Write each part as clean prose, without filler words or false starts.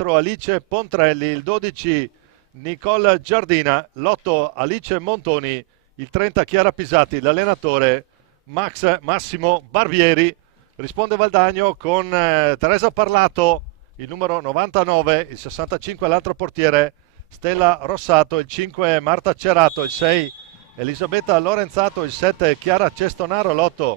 4 Alice Pontrelli, il 12 Nicole Giardina, l'8 Alice Montoni, il 30 Chiara Pisati, l'allenatore Massimo Barbieri. Risponde Valdagno con Teresa Parlato, il numero 99, il 65 l'altro portiere Stella Rossato, il 5 Marta Cerato, il 6 Elisabetta Lorenzato, il 7 Chiara Cestonaro, l'8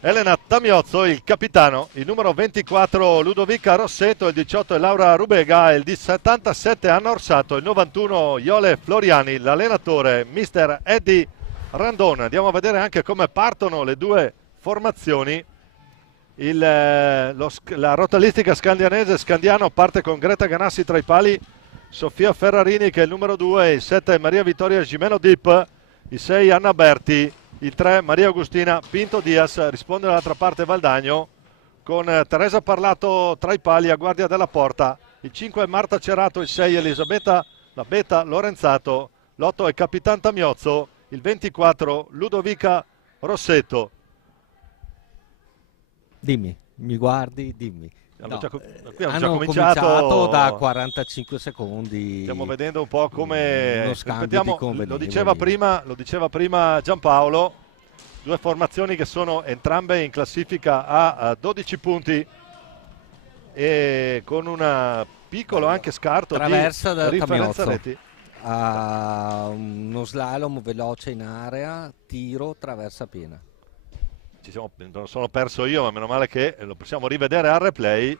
Elena Tamiozzo, il capitano, il numero 24 Ludovica Rosseto, il 18 è Laura Rubega, il 77 Anna Orsato, il 91 Iole Floriani, l'allenatore mister Eddie Randone. Andiamo a vedere anche come partono le due formazioni. La rotalistica scandianese, Scandiano parte con Greta Ganassi tra i pali, Sofia Ferrarini che è il numero 2, il 7 Maria Vittoria Gimeno Dip, il 6 Anna Berti, il 3 Maria Agustina Pinto Diaz. Risponde dall'altra parte Valdagno con Teresa Parlato tra i pali a guardia della porta, il 5 è Marta Cerato, il 6 Elisabetta la Beta Lorenzato, l'8 è Capitan Tamiozzo, il 24 Ludovica Rossetto. Dimmi, mi guardi, dimmi. No, hanno cominciato da 45 secondi. Stiamo vedendo un po' come uno scambio di lo diceva prima Giampaolo, due formazioni che sono entrambe in classifica a 12 punti e con un piccolo anche scarto traversa di differenza reti. Uno slalom veloce in area, tiro, traversa piena. Sono perso io, ma meno male che lo possiamo rivedere al replay.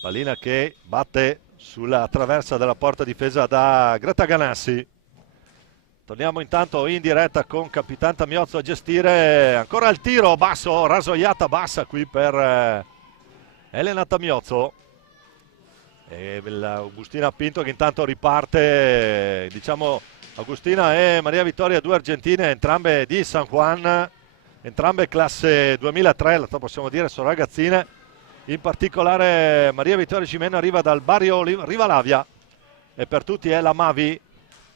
Pallina che batte sulla traversa della porta difesa da Greta Ganassi. Torniamo intanto in diretta con Capitan Tamiozzo a gestire ancora il tiro basso, rasoiata bassa qui per Elena Tamiozzo. E Agustina Pinto che intanto riparte, diciamo Agustina e Maria Vittoria, due argentine, entrambe di San Juan, entrambe classe 2003, lo possiamo dire, sono ragazzine. In particolare Maria Vittoria Gimeno arriva dal barrio Rivalavia e per tutti è la Mavi,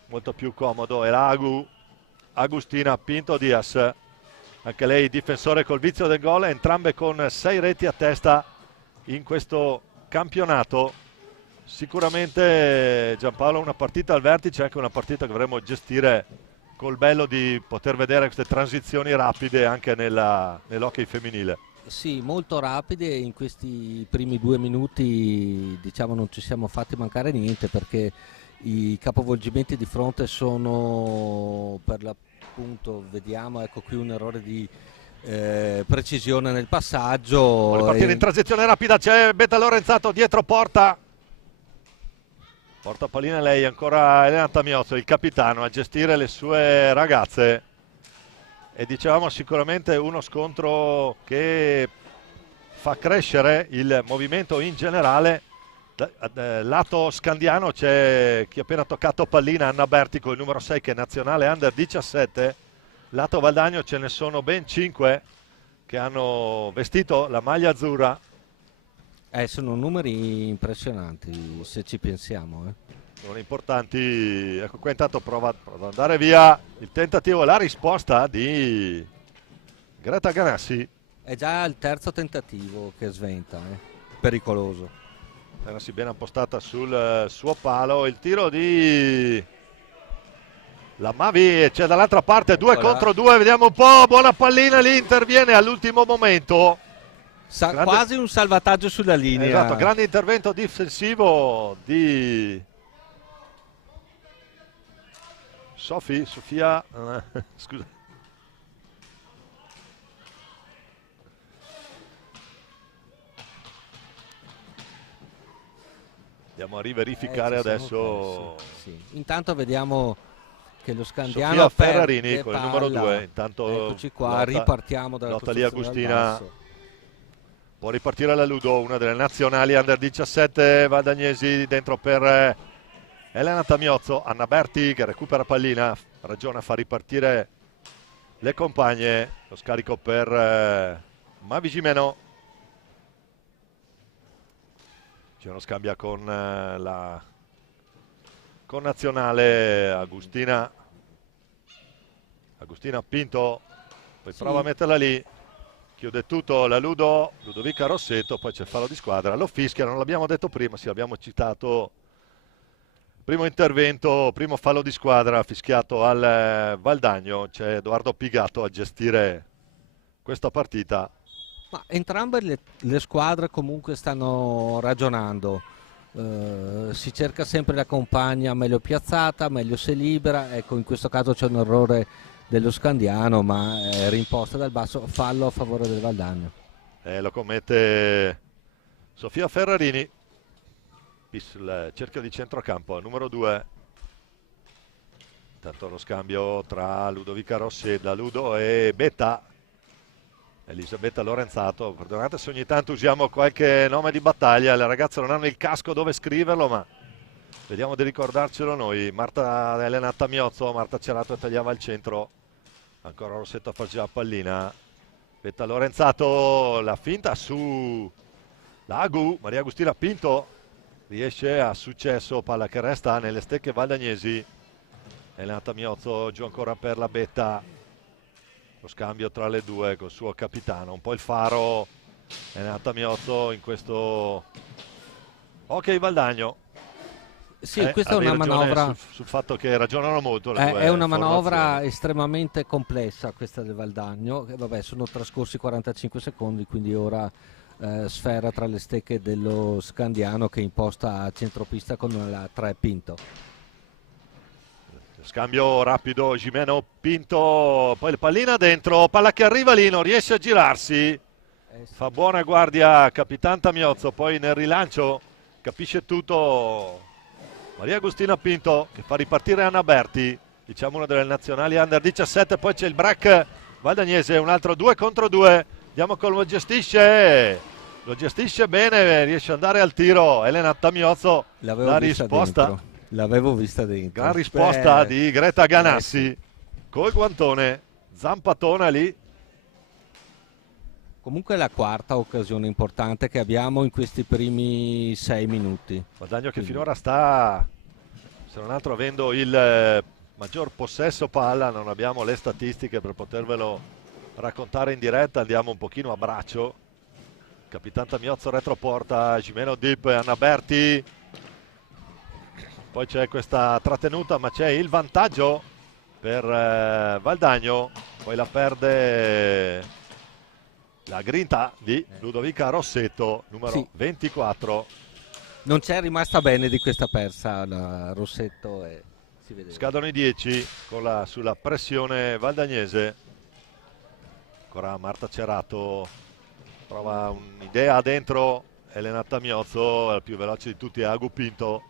molto più comodo, è la Agustina Pinto Diaz, anche lei difensore col vizio del gol, entrambe con 6 reti a testa in questo campionato. Sicuramente Giampaolo una partita al vertice, anche una partita che dovremo gestire col bello di poter vedere queste transizioni rapide anche nell'hockey femminile. Sì, molto rapide. In questi primi 2 minuti diciamo non ci siamo fatti mancare niente, perché i capovolgimenti di fronte sono, per l'appunto, vediamo, ecco qui un errore di precisione nel passaggio. Vuole partire in transizione rapida, c'è Beta Lorenzato dietro porta pallina lei, ancora Elena Tamiozzo, il capitano, a gestire le sue ragazze. E dicevamo sicuramente uno scontro che fa crescere il movimento in generale. Lato scandiano c'è chi ha appena toccato pallina, Anna Bertico, il numero 6 che è nazionale under 17. Lato Valdagno ce ne sono ben 5 che hanno vestito la maglia azzurra. Sono numeri impressionanti se ci pensiamo. Sono importanti. Ecco qua intanto prova ad andare via il tentativo e la risposta di Greta Ganassi. È già il terzo tentativo che sventa, pericoloso. Ganassi ben appostata sul suo palo, il tiro di la Mavi, c'è dall'altra parte 2 contro 2, vediamo un po', buona pallina, lì interviene all'ultimo momento. Quasi un salvataggio sulla linea. Esatto, grande intervento difensivo di Sofia, scusa. Andiamo a riverificare adesso. Sì. Intanto vediamo che lo Scandiano Sofia Ferrarini con il numero 2. Intanto eccoci qua, ripartiamo dalla lotta lì Agustina. Può ripartire la Ludo, una delle nazionali under 17 valdagnesi, dentro per Elena Tamiozzo. Anna Berti che recupera pallina, ragiona a far ripartire le compagne. Lo scarico per Mavi Gimeno. C'è uno scambio con la connazionale Agustina Pinto, poi prova a metterla lì. chiude tutto la Ludovica Rossetto, poi c'è fallo di squadra, lo fischia, non l'abbiamo detto prima, sì, abbiamo citato primo intervento, primo fallo di squadra fischiato al Valdagno, c'è Edoardo Pigato a gestire questa partita. Ma entrambe le squadre comunque stanno ragionando. Si cerca sempre la compagna meglio piazzata, meglio se libera. Ecco, in questo caso c'è un errore dello Scandiano, ma è rimposta dal basso, fallo a favore del Valdagno. Lo commette Sofia Ferrarini, sul cerchio di centrocampo, numero 2. Intanto lo scambio tra Ludovica Rossella, Ludo e Betta. Elisabetta Lorenzato, perdonate se ogni tanto usiamo qualche nome di battaglia, le ragazze non hanno il casco dove scriverlo, ma vediamo di ricordarcelo noi. Marta Elena Tamiozzo, Marta Cerato tagliava il centro, ancora Rossetto a farci la pallina. Betta Lorenzato, la finta su Lagu, Maria Agustina Pinto riesce a successo, palla che resta nelle stecche valdagnesi. Elena Tamiozzo giù ancora per la Betta. Lo scambio tra le due col suo capitano, un po' il faro Elena Tamiozzo in questo ok Valdagno. Sì, questa è una manovra sul fatto che ragionano molto le due è una manovra formazioni. estremamente complessa questa del Valdagno, che vabbè, sono trascorsi 45 secondi, quindi ora sfera tra le stecche dello Scandiano che imposta a centropista con la 3 Pinto. Scambio rapido, Gimeno Pinto, poi la pallina dentro, palla che arriva lì, non riesce a girarsi, fa buona guardia Capitan Tamiozzo, poi nel rilancio capisce tutto Maria Agustina Pinto che fa ripartire Anna Berti, diciamo una delle nazionali under 17, poi c'è il break valdagnese, un altro 2 contro 2, vediamo come lo gestisce bene, riesce ad andare al tiro Elena Tamiozzo, la risposta. Dentro. L'avevo vista dentro. Gran risposta di Greta Ganassi, sì. Col guantone, zampatona lì. Comunque è la quarta occasione importante che abbiamo in questi primi 6 minuti. Guadagno che finora sta, se non altro, avendo il maggior possesso palla, non abbiamo le statistiche per potervelo raccontare in diretta, andiamo un pochino a braccio. Capitan Tamiozzo retroporta, Gimeno Dip, Anna Berti. Poi c'è questa trattenuta, ma c'è il vantaggio per Valdagno. Poi la perde la grinta di Ludovica Rossetto, numero 24. Non c'è rimasta bene di questa persa la Rossetto. Si vedeva. Scadono i 10 sulla pressione valdagnese. Ancora Marta Cerato prova un'idea dentro. Elena Tamiozzo, la più veloce di tutti, è Agu Pinto,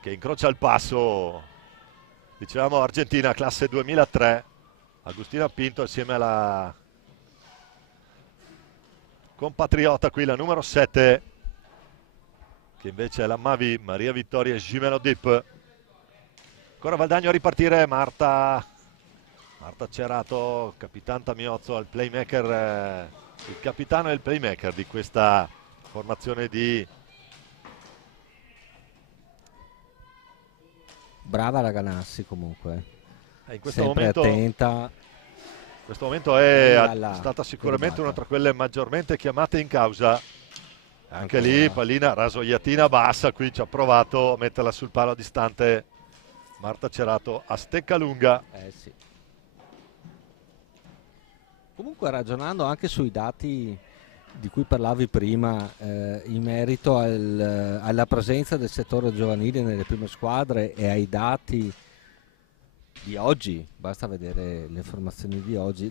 che incrocia il passo, dicevamo Argentina classe 2003, Agustina Pinto assieme alla compatriota qui, la numero 7, che invece è la Mavi, Maria Vittoria Gimeno Dip. Ancora Valdagno a ripartire, Marta Cerato, Capitan Tamiozzo, il playmaker, il capitano e il playmaker di questa formazione di... Brava la Ganassi comunque, in questo sempre momento, attenta. In questo momento è stata sicuramente una tra quelle maggiormente chiamate in causa. Anche lì pallina rasoiatina bassa, qui ci ha provato a metterla sul palo distante Marta Cerato a stecca lunga. Sì. Comunque ragionando anche sui dati di cui parlavi prima, in merito alla presenza del settore giovanile nelle prime squadre e ai dati di oggi, basta vedere le informazioni di oggi.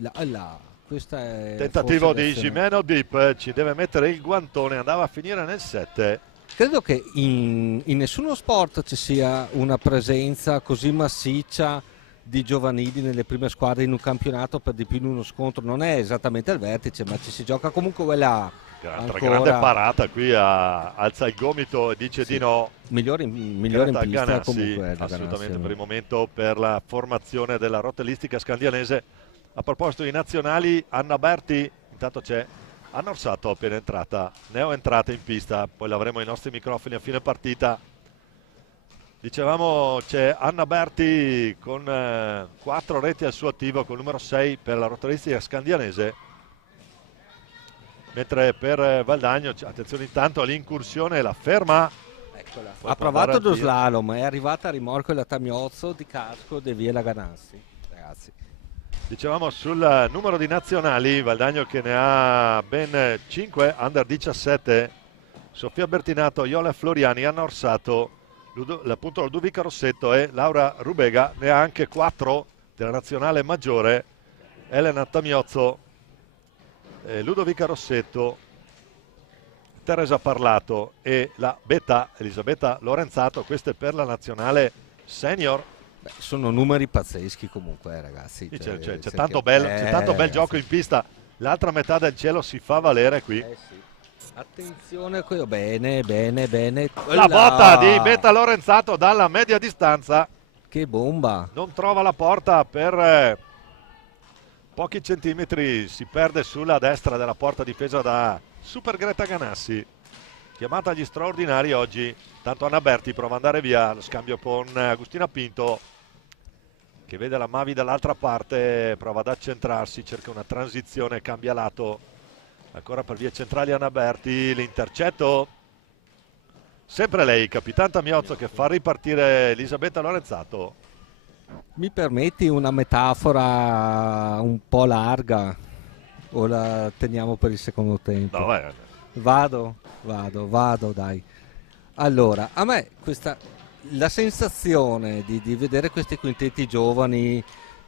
Questa è tentativo di Gimeno Dip, ci deve mettere il guantone, andava a finire nel 7. Credo che in nessuno sport ci sia una presenza così massiccia di giovanili nelle prime squadre in un campionato, per di più in uno scontro. Non è esattamente al vertice, ma ci si gioca comunque quella. Grande parata qui, alza il gomito e dice sì, di no. Migliore in pista Ganassi, comunque. Assolutamente Ganassi. Per il momento per la formazione della rotellistica scandianese. A proposito di nazionali, Anna Berti, intanto c'è Anna Orsato appena entrata, neo-entrata in pista, poi l'avremo ai nostri microfoni a fine partita. Dicevamo c'è Anna Berti con 4 reti al suo attivo, con il numero 6 per la rotellistica scandianese. mentre per Valdagno, attenzione intanto all'incursione, la ferma. Eccola. Puoi Ha provato andare lo al tiro. slalom, è arrivata a rimorchio la Tamiozzo di casco De Via la Ganassi, ragazzi. Dicevamo sul numero di nazionali, Valdagno che ne ha ben 5, under 17, Sofia Bertinato, Iola Floriani, Anna Orsato, appunto Ludovica Rossetto e Laura Rubega, ne ha anche 4 della nazionale maggiore, Elena Tamiozzo, Ludovica Rossetto, Teresa Parlato e la Betta Elisabetta Lorenzato, queste per la nazionale senior. Beh, sono numeri pazzeschi comunque, ragazzi. Sì, Cioè, c'è c'è tanto, che- c'è tanto bel ragazzi. gioco in pista, l'altra metà del cielo si fa valere qui. Sì. Attenzione a quello, bene, bene, bene. La botta di Quella- Betta Lorenzato dalla media distanza, Che bomba. non trova la porta per pochi centimetri, si perde sulla destra della porta difesa da Super Greta Ganassi. Chiamata agli straordinari oggi, tanto Anna Berti prova ad andare via, lo scambio con Agustina Pinto che vede la Mavi dall'altra parte, prova ad accentrarsi, cerca una transizione, cambia lato, ancora per vie centrali Anna Berti, l'intercetto, sempre lei, Capitan Tamiozzo che fa ripartire Elisabetta Lorenzato. Mi permetti una metafora un po' larga? O la teniamo per il secondo tempo? No, vai. Vado, dai. Allora, a me la sensazione di vedere questi quintetti giovani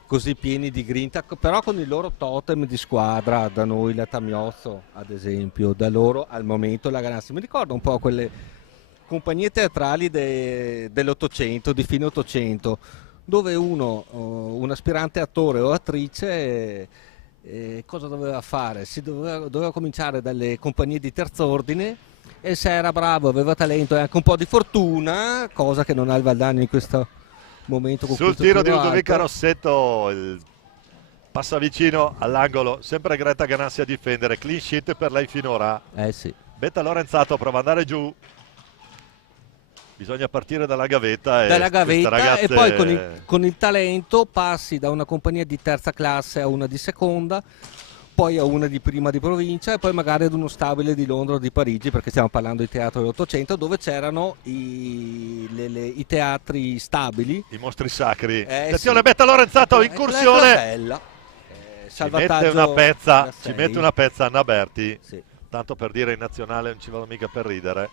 così pieni di grinta, però con il loro totem di squadra, da noi la Tamiozzo ad esempio, da loro al momento la Ganassi, mi ricorda un po' quelle compagnie teatrali dell'Ottocento, di fine Ottocento, dove un aspirante attore o attrice cosa doveva fare? Doveva cominciare dalle compagnie di terzo ordine e se era bravo, aveva talento e anche un po' di fortuna, cosa che non ha il Valdagno in questo momento. Con Sul questo tiro di Ludovica alto. Rossetto, il passa vicino all'angolo, sempre Greta Ganassi a difendere, clean sheet per lei finora. Sì. Betta Lorenzato prova ad andare giù, bisogna partire dalla gavetta, Dalla queste gavetta ragazze... e poi con il talento passi da una compagnia di terza classe a una di seconda, poi a una di prima di provincia e poi magari ad uno stabile di Londra o di Parigi, perché stiamo parlando di teatro dell'Ottocento dove c'erano i teatri stabili. I mostri sacri. Attenzione, Sì. Betta Lorenzato, Ecco, incursione. bella. Ci mette una pezza, da ci sei. mette una pezza Anna Berti. Sì. Tanto per dire in nazionale non ci vado mica per ridere.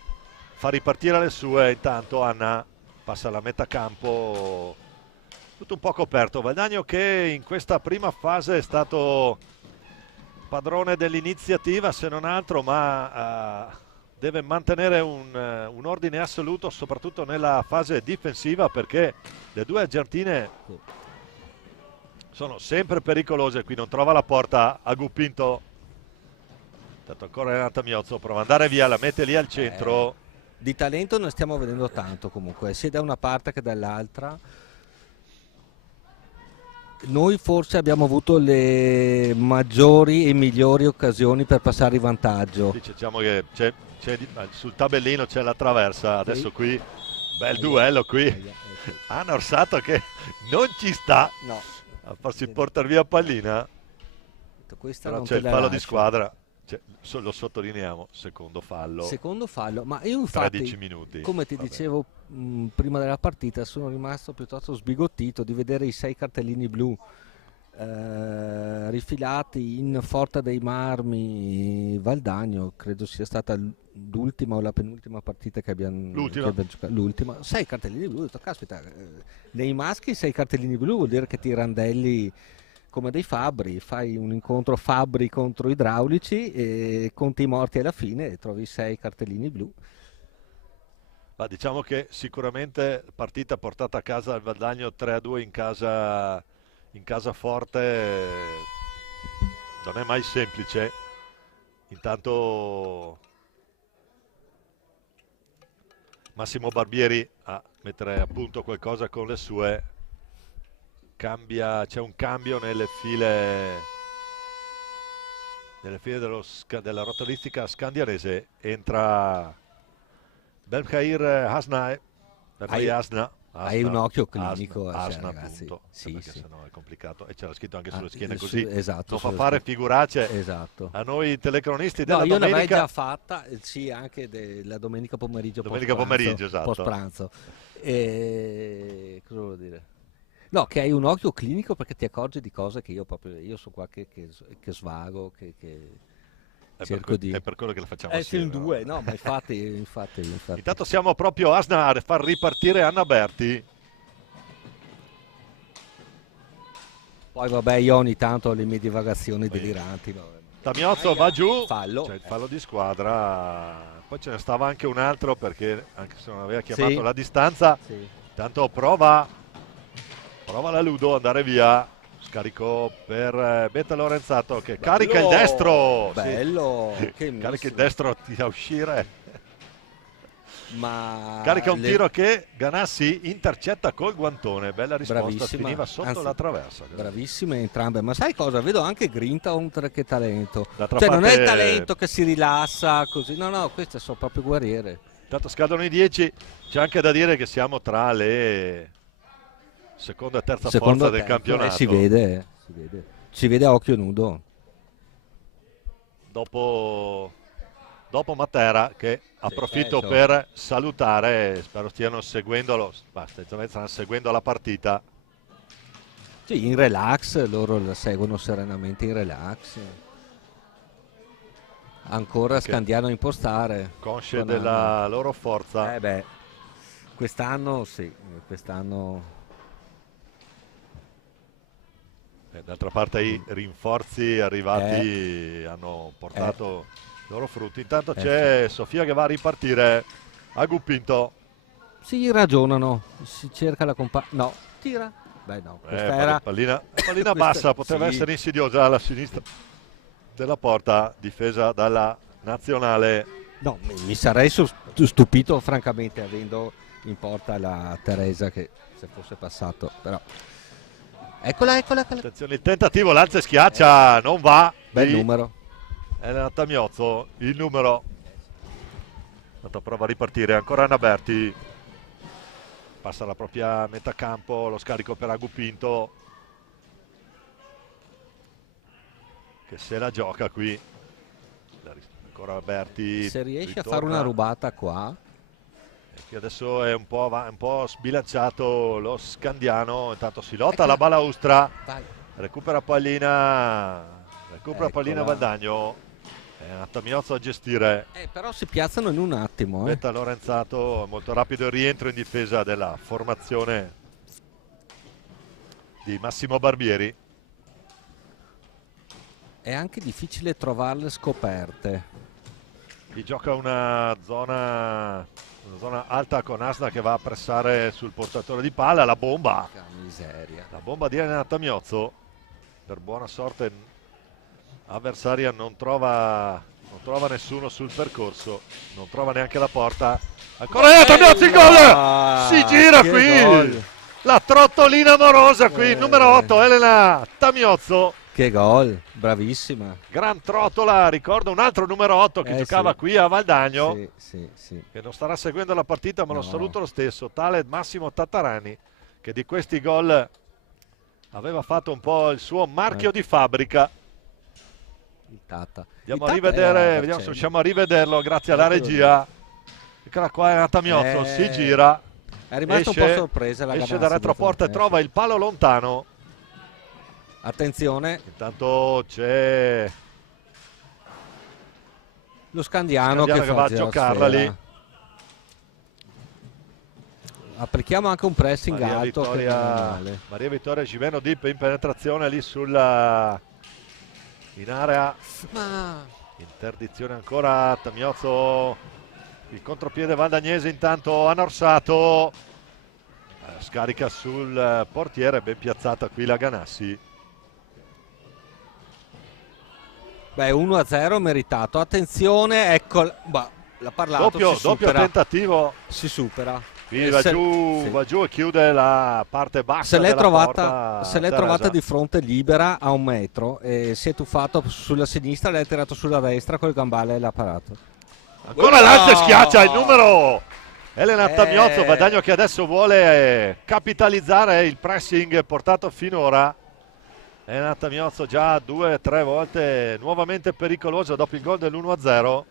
Fa ripartire le sue, intanto Anna passa alla metà campo, tutto un po' coperto. Valdagno che in questa prima fase è stato padrone dell'iniziativa se non altro, ma deve mantenere un ordine assoluto soprattutto nella fase difensiva, perché le due argentine sono sempre pericolose. Qui non trova la porta Agupinto, tanto ancora Renata Miozzo prova ad andare via, la mette lì al centro. Di talento ne stiamo vedendo tanto comunque, sia da una parte che dall'altra. Noi forse abbiamo avuto le maggiori e migliori occasioni per passare in vantaggio. Sì, diciamo che sul tabellino c'è la traversa, adesso qui bel duello qui. Anna Orsato che non ci sta No. a farsi portare via pallina, Questa però non c'è te il la fallo di lascio. squadra. Lo sottolineiamo, secondo fallo. Secondo fallo, ma io infatti 13 minuti. come ti Vabbè. dicevo prima della partita sono rimasto piuttosto sbigottito di vedere i 6 cartellini blu rifilati in Forta dei Marmi Valdagno. Credo sia stata l'ultima o la penultima partita che abbiamo giocato. L'ultima. 6 cartellini blu, ho detto caspita, nei maschi 6 cartellini blu vuol dire che ti randelli come dei fabbri, fai un incontro fabbri contro idraulici e conti i morti alla fine e trovi 6 cartellini blu. Ma diciamo che sicuramente partita portata a casa al Valdagno 3-2 in casa Forte non è mai semplice. Intanto Massimo Barbieri a mettere a punto qualcosa con le sue. C'è un cambio nelle file della rotalistica scandianese. Entra Belkhair Hasna Hai un occhio clinico, Asna, ragazzi. appunto, Sì, perché sì. sennò è complicato. E c'era scritto anche sulle schiene così. Esatto. Non fa fare figuracce Esatto. a noi telecronisti No, della io l'avrei domenica. già fatta, sì, anche la domenica pomeriggio, Domenica pomeriggio, esatto. post pranzo. E cosa volevo dire? No, che hai un occhio clinico perché ti accorgi di cose che io sono qua che svago, che cerco di... È per quello che la facciamo Sì, assieme. in due, no, ma infatti. Intanto siamo proprio Asna a far ripartire Anna Berti. Poi vabbè, io ogni tanto ho le mie divagazioni deliranti. Vabbè. Tamiozzo va giù, Fallo. c'è il fallo di squadra. Poi ce ne stava anche un altro perché anche se non aveva chiamato Sì. la distanza, Sì. intanto prova la Ludo ad andare via. Scarico per Betta Lorenzato che carica il destro. Bello, Sì. che Carica miss. il destro a uscire. Ma Carica un tiro che Ganassi intercetta col guantone. Bella risposta, Bravissima. finiva sotto Anzi, la traversa. Bravissime entrambe, ma sai cosa? Vedo anche grinta oltre che talento. D'altra Cioè non è parte- il talento che si rilassa così, no, queste sono proprio guerriere. Intanto scadono i 10. C'è anche da dire che siamo tra le seconda e terza forza del campionato. Si vede. Si vede a occhio nudo. Dopo Matera che approfitto insomma. per salutare, spero stiano seguendo la partita. Sì, in relax, loro la seguono serenamente in relax. Ancora Perché Scandiano a impostare. Consce con della loro forza. Quest'anno sì, quest'anno... D'altra parte i rinforzi arrivati hanno portato i loro frutti. Intanto c'è Sofia che va a ripartire a Guppinto. Sì, ragionano, si cerca la no, tira. Beh no, questa era... Pallina questa- bassa, poteva sì. essere insidiosa alla sinistra della porta, difesa dalla nazionale. No, mi sarei stupito francamente avendo in porta la Teresa che se fosse passato, però... Eccola. Attenzione, il tentativo, l'alza e schiaccia, non va. Bel di numero. Elena Tamiozzo, il numero. Tanto prova a ripartire, ancora Anna Berti. Passa la propria metà campo, lo scarico per Agupinto. Che se la gioca qui. Ancora Berti. Se riesce ritorna. a fare una rubata qua... Che adesso è un po' sbilanciato lo Scandiano, intanto si lotta la balaustra, Vai. recupera pallina Eccola. Valdagno, è Tamiozzo a gestire. Però si piazzano in un attimo. Betta Lorenzato, molto rapido il rientro in difesa della formazione di Massimo Barbieri. È anche difficile trovarle scoperte. Chi gioca una zona alta con Asna che va a pressare sul portatore di palla, la bomba. Che miseria. La bomba di Elena Tamiozzo, per buona sorte avversaria non trova nessuno sul percorso, non trova neanche la porta. Ancora Elena Tamiozzo, il gol! Si gira qui! Gol. La trottolina amorosa qui, numero 8, Elena Tamiozzo. Che gol, bravissima. Gran trottola, ricordo un altro numero 8 che giocava sì. qui a Valdagno. Sì. Che non starà seguendo la partita, ma lo No. saluto lo stesso, tale Massimo Tattarani, che di questi gol aveva fatto un po' il suo marchio di fabbrica. Il Tata. Andiamo Il a Tata rivedere, era vediamo se Vercelli. riusciamo a rivederlo grazie alla regia. Eccola qua, è Tamiozzo, si gira, È rimasta un po' sorpresa la esce Ganassi, da retroporta e trova il palo lontano. Attenzione, Intanto c'è lo Scandiano Scandiano che che fa va a girare giocarla sfera. lì. Applichiamo anche un pressing alto che non è male. Maria Vittoria Giveno Dip in penetrazione lì in area. Ma Interdizione ancora, Tamiozzo, il contropiede valdagnese intanto Anorsato, scarica sul portiere, ben piazzata qui la Ganassi. beh, 1-0 meritato. Attenzione, ecco, l'ha parlato, Doppio tentativo, si supera. qui va giù e chiude la parte bassa Se l'è della porta, trovata Teresa. di fronte libera a 1 metro e si è tuffato sulla sinistra, l'ha tirato sulla destra col gambale e l'ha parato. Ancora l'alza e schiaccia il numero Elena Tamiozzo, Valdagno che adesso vuole capitalizzare il pressing portato finora. Elena Tamiozzo già 2-3 volte nuovamente pericolosa dopo il gol dell'1-0.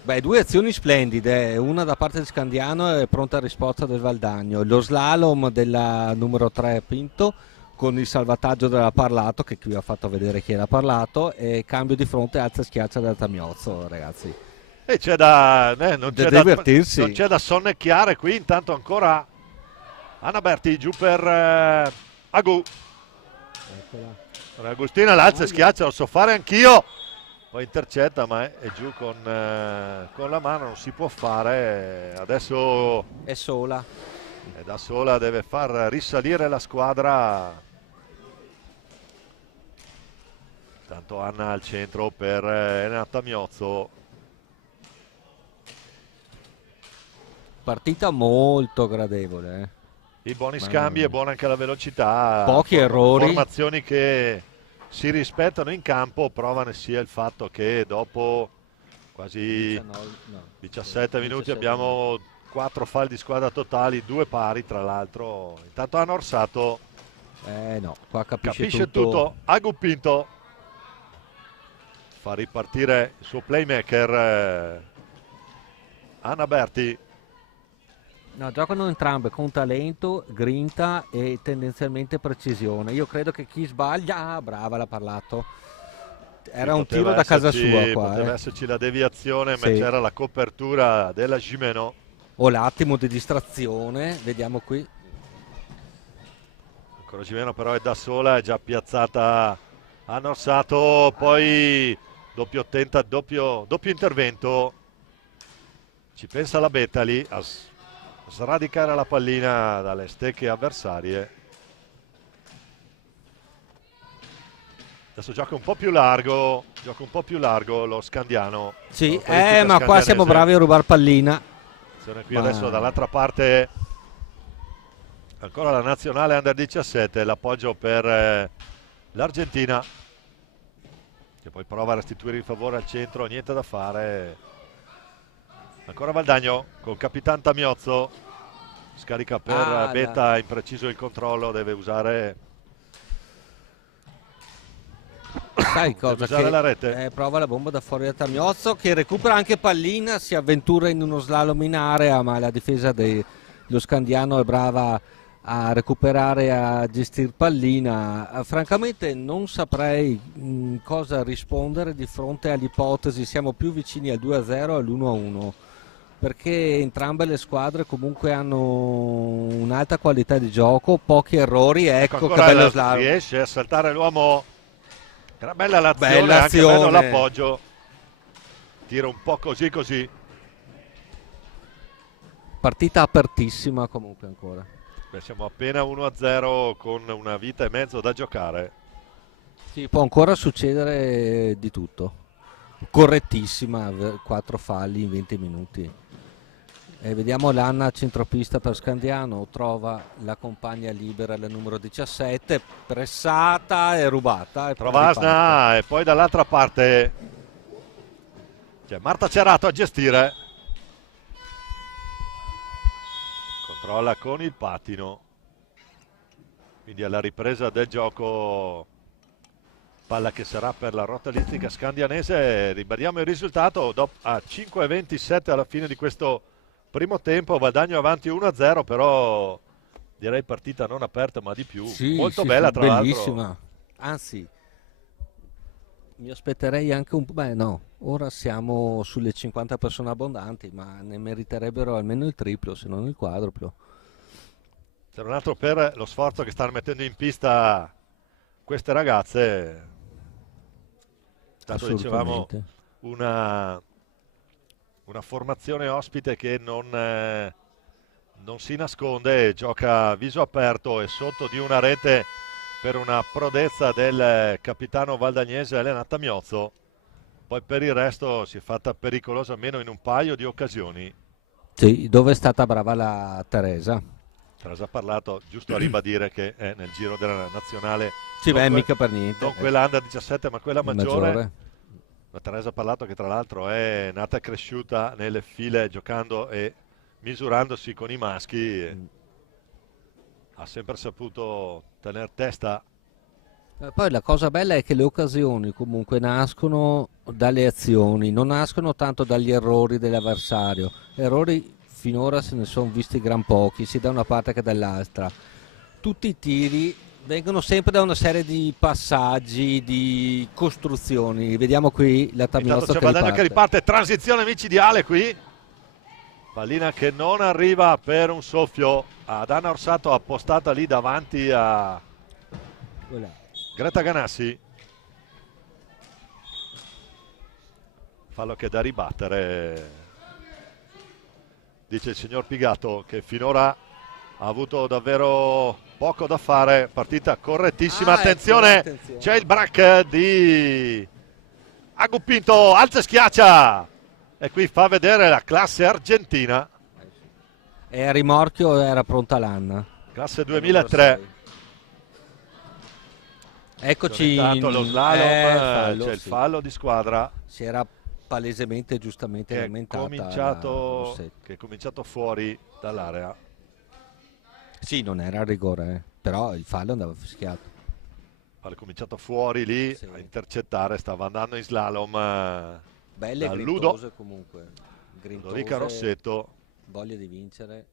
Beh, due azioni splendide, una da parte di Scandiano e pronta risposta del Valdagno. Lo slalom della numero 3 Pinto con il salvataggio della Parlato, che qui ha fatto vedere chi era Parlato, e cambio di fronte alza e schiaccia da Tamiozzo, ragazzi. E c'è da, non c'è da divertirsi. Non c'è da sonnecchiare qui, intanto ancora Anna Berti giù per Agu. Agustina l'alza e schiaccia, lo so fare anch'io. Poi intercetta, ma è giù con la mano, non si può fare. Adesso è sola. È da sola, deve far risalire la squadra. Tanto Anna al centro per Elena Tamiozzo. Partita molto gradevole. I buoni scambi e buona anche la velocità. Pochi errori. Formazioni che si rispettano in campo, prova ne sia il fatto che dopo quasi 17 minuti abbiamo 4 falli di squadra totali, 2 pari tra l'altro. Intanto hanno orsato. No, qua capisce tutto. Agu Pinto fa ripartire il suo playmaker Anna Berti. No, giocano entrambe con talento, grinta e tendenzialmente precisione. Io credo che chi sbaglia, brava, l'ha parlato. Era un tiro da casa sua qua. Poteva esserci la deviazione, ma c'era la copertura della Gimeno. O l'attimo di distrazione, vediamo qui. Ancora Gimeno però è da sola, è già piazzata a Norsato, poi doppio intervento. Ci pensa la Bettali a sradicare la pallina dalle stecche avversarie. Adesso gioca un po' più largo lo Scandiano. Sì, ma qua siamo bravi a rubare pallina. Qui adesso dall'altra parte ancora la nazionale Under 17, l'appoggio per l'Argentina, che poi prova a restituire il favore al centro, niente da fare. Ancora Valdagno con Capitan Tamiozzo, scarica per Betta, impreciso il controllo, deve usare. Sai cosa? La rete. Prova la bomba da fuori da Tamiozzo, che recupera anche pallina, si avventura in uno slalom in area, ma la difesa dello Scandiano è brava a recuperare, a gestire pallina. Francamente non saprei cosa rispondere di fronte all'ipotesi, siamo più vicini al 2-0 all'1-1, perché entrambe le squadre comunque hanno un'alta qualità di gioco, pochi errori. Ecco che bello slalom, riesce a saltare l'uomo. Era bella l'azione, anche bello l'appoggio. Tira un po' così. Partita apertissima comunque ancora. Beh, siamo appena 1-0 con una vita e mezzo da giocare. Sì, può ancora succedere di tutto. Correttissima, 4 falli in 20 minuti. Vediamo l'Anna centropista per Scandiano, trova la compagna libera, la numero 17, pressata e rubata. Trova Asna e poi dall'altra parte c'è Marta Cerato a gestire. Controlla con il pattino. Quindi alla ripresa del gioco, palla che sarà per la rotalistica scandianese. Ribadiamo il risultato a 5:27 alla fine di questo primo tempo. Valdagno avanti 1-0, però direi partita non aperta ma di più. Molto bella, tra bellissima. l'altro. Anzi, mi aspetterei anche un po'. Beh, no, ora siamo sulle 50 persone abbondanti, ma ne meriterebbero almeno il triplo, se non il quadruplo. C'era un altro per lo sforzo che stanno mettendo in pista queste ragazze. Tanto dicevamo una formazione ospite che non si nasconde, gioca viso aperto e sotto di una rete per una prodezza del capitano valdagnese Elena Tamiozzo. Poi per il resto si è fatta pericolosa almeno in un paio di occasioni. Sì, dove è stata brava la Teresa. Teresa ha parlato, giusto a ribadire che è nel giro della nazionale. Sì, mica per niente. Non quella under 17 ma quella maggiore. La Teresa ha parlato che tra l'altro è nata e cresciuta nelle file giocando e misurandosi con i maschi, ha sempre saputo tenere testa. Poi la cosa bella è che le occasioni comunque nascono dalle azioni, non nascono tanto dagli errori dell'avversario. Errori finora se ne sono visti gran pochi, sia da una parte che dall'altra. Tutti i tiri vengono sempre da una serie di passaggi, di costruzioni. Vediamo qui la Intanto Tamiozzo c'è che Badagno che riparte. riparte, transizione micidiale qui. Pallina che non arriva per un soffio ad Anna Orsato, appostata lì davanti a Voilà. Greta Ganassi. Fallo che è da ribattere, dice il signor Pigato, che finora ha avuto davvero poco da fare. Partita correttissima, attenzione, attenzione. c'è il break di Agupinto, alza e schiaccia, e qui fa vedere la classe argentina, E a rimorchio era pronta l'Anna. classe 2003. Eccoci Intanto lo slalom, fallo, c'è il sì. fallo di squadra Si era palesemente e giustamente che è lamentata cominciato, Rossetti. che è cominciato fuori dall'area. Sì, non era a rigore, però il fallo andava fischiato. Ha cominciato fuori lì Sì. a intercettare, stava andando in slalom Belle e da Ludo, grintose comunque. Ludovica Grintose, Rossetto. voglia di vincere.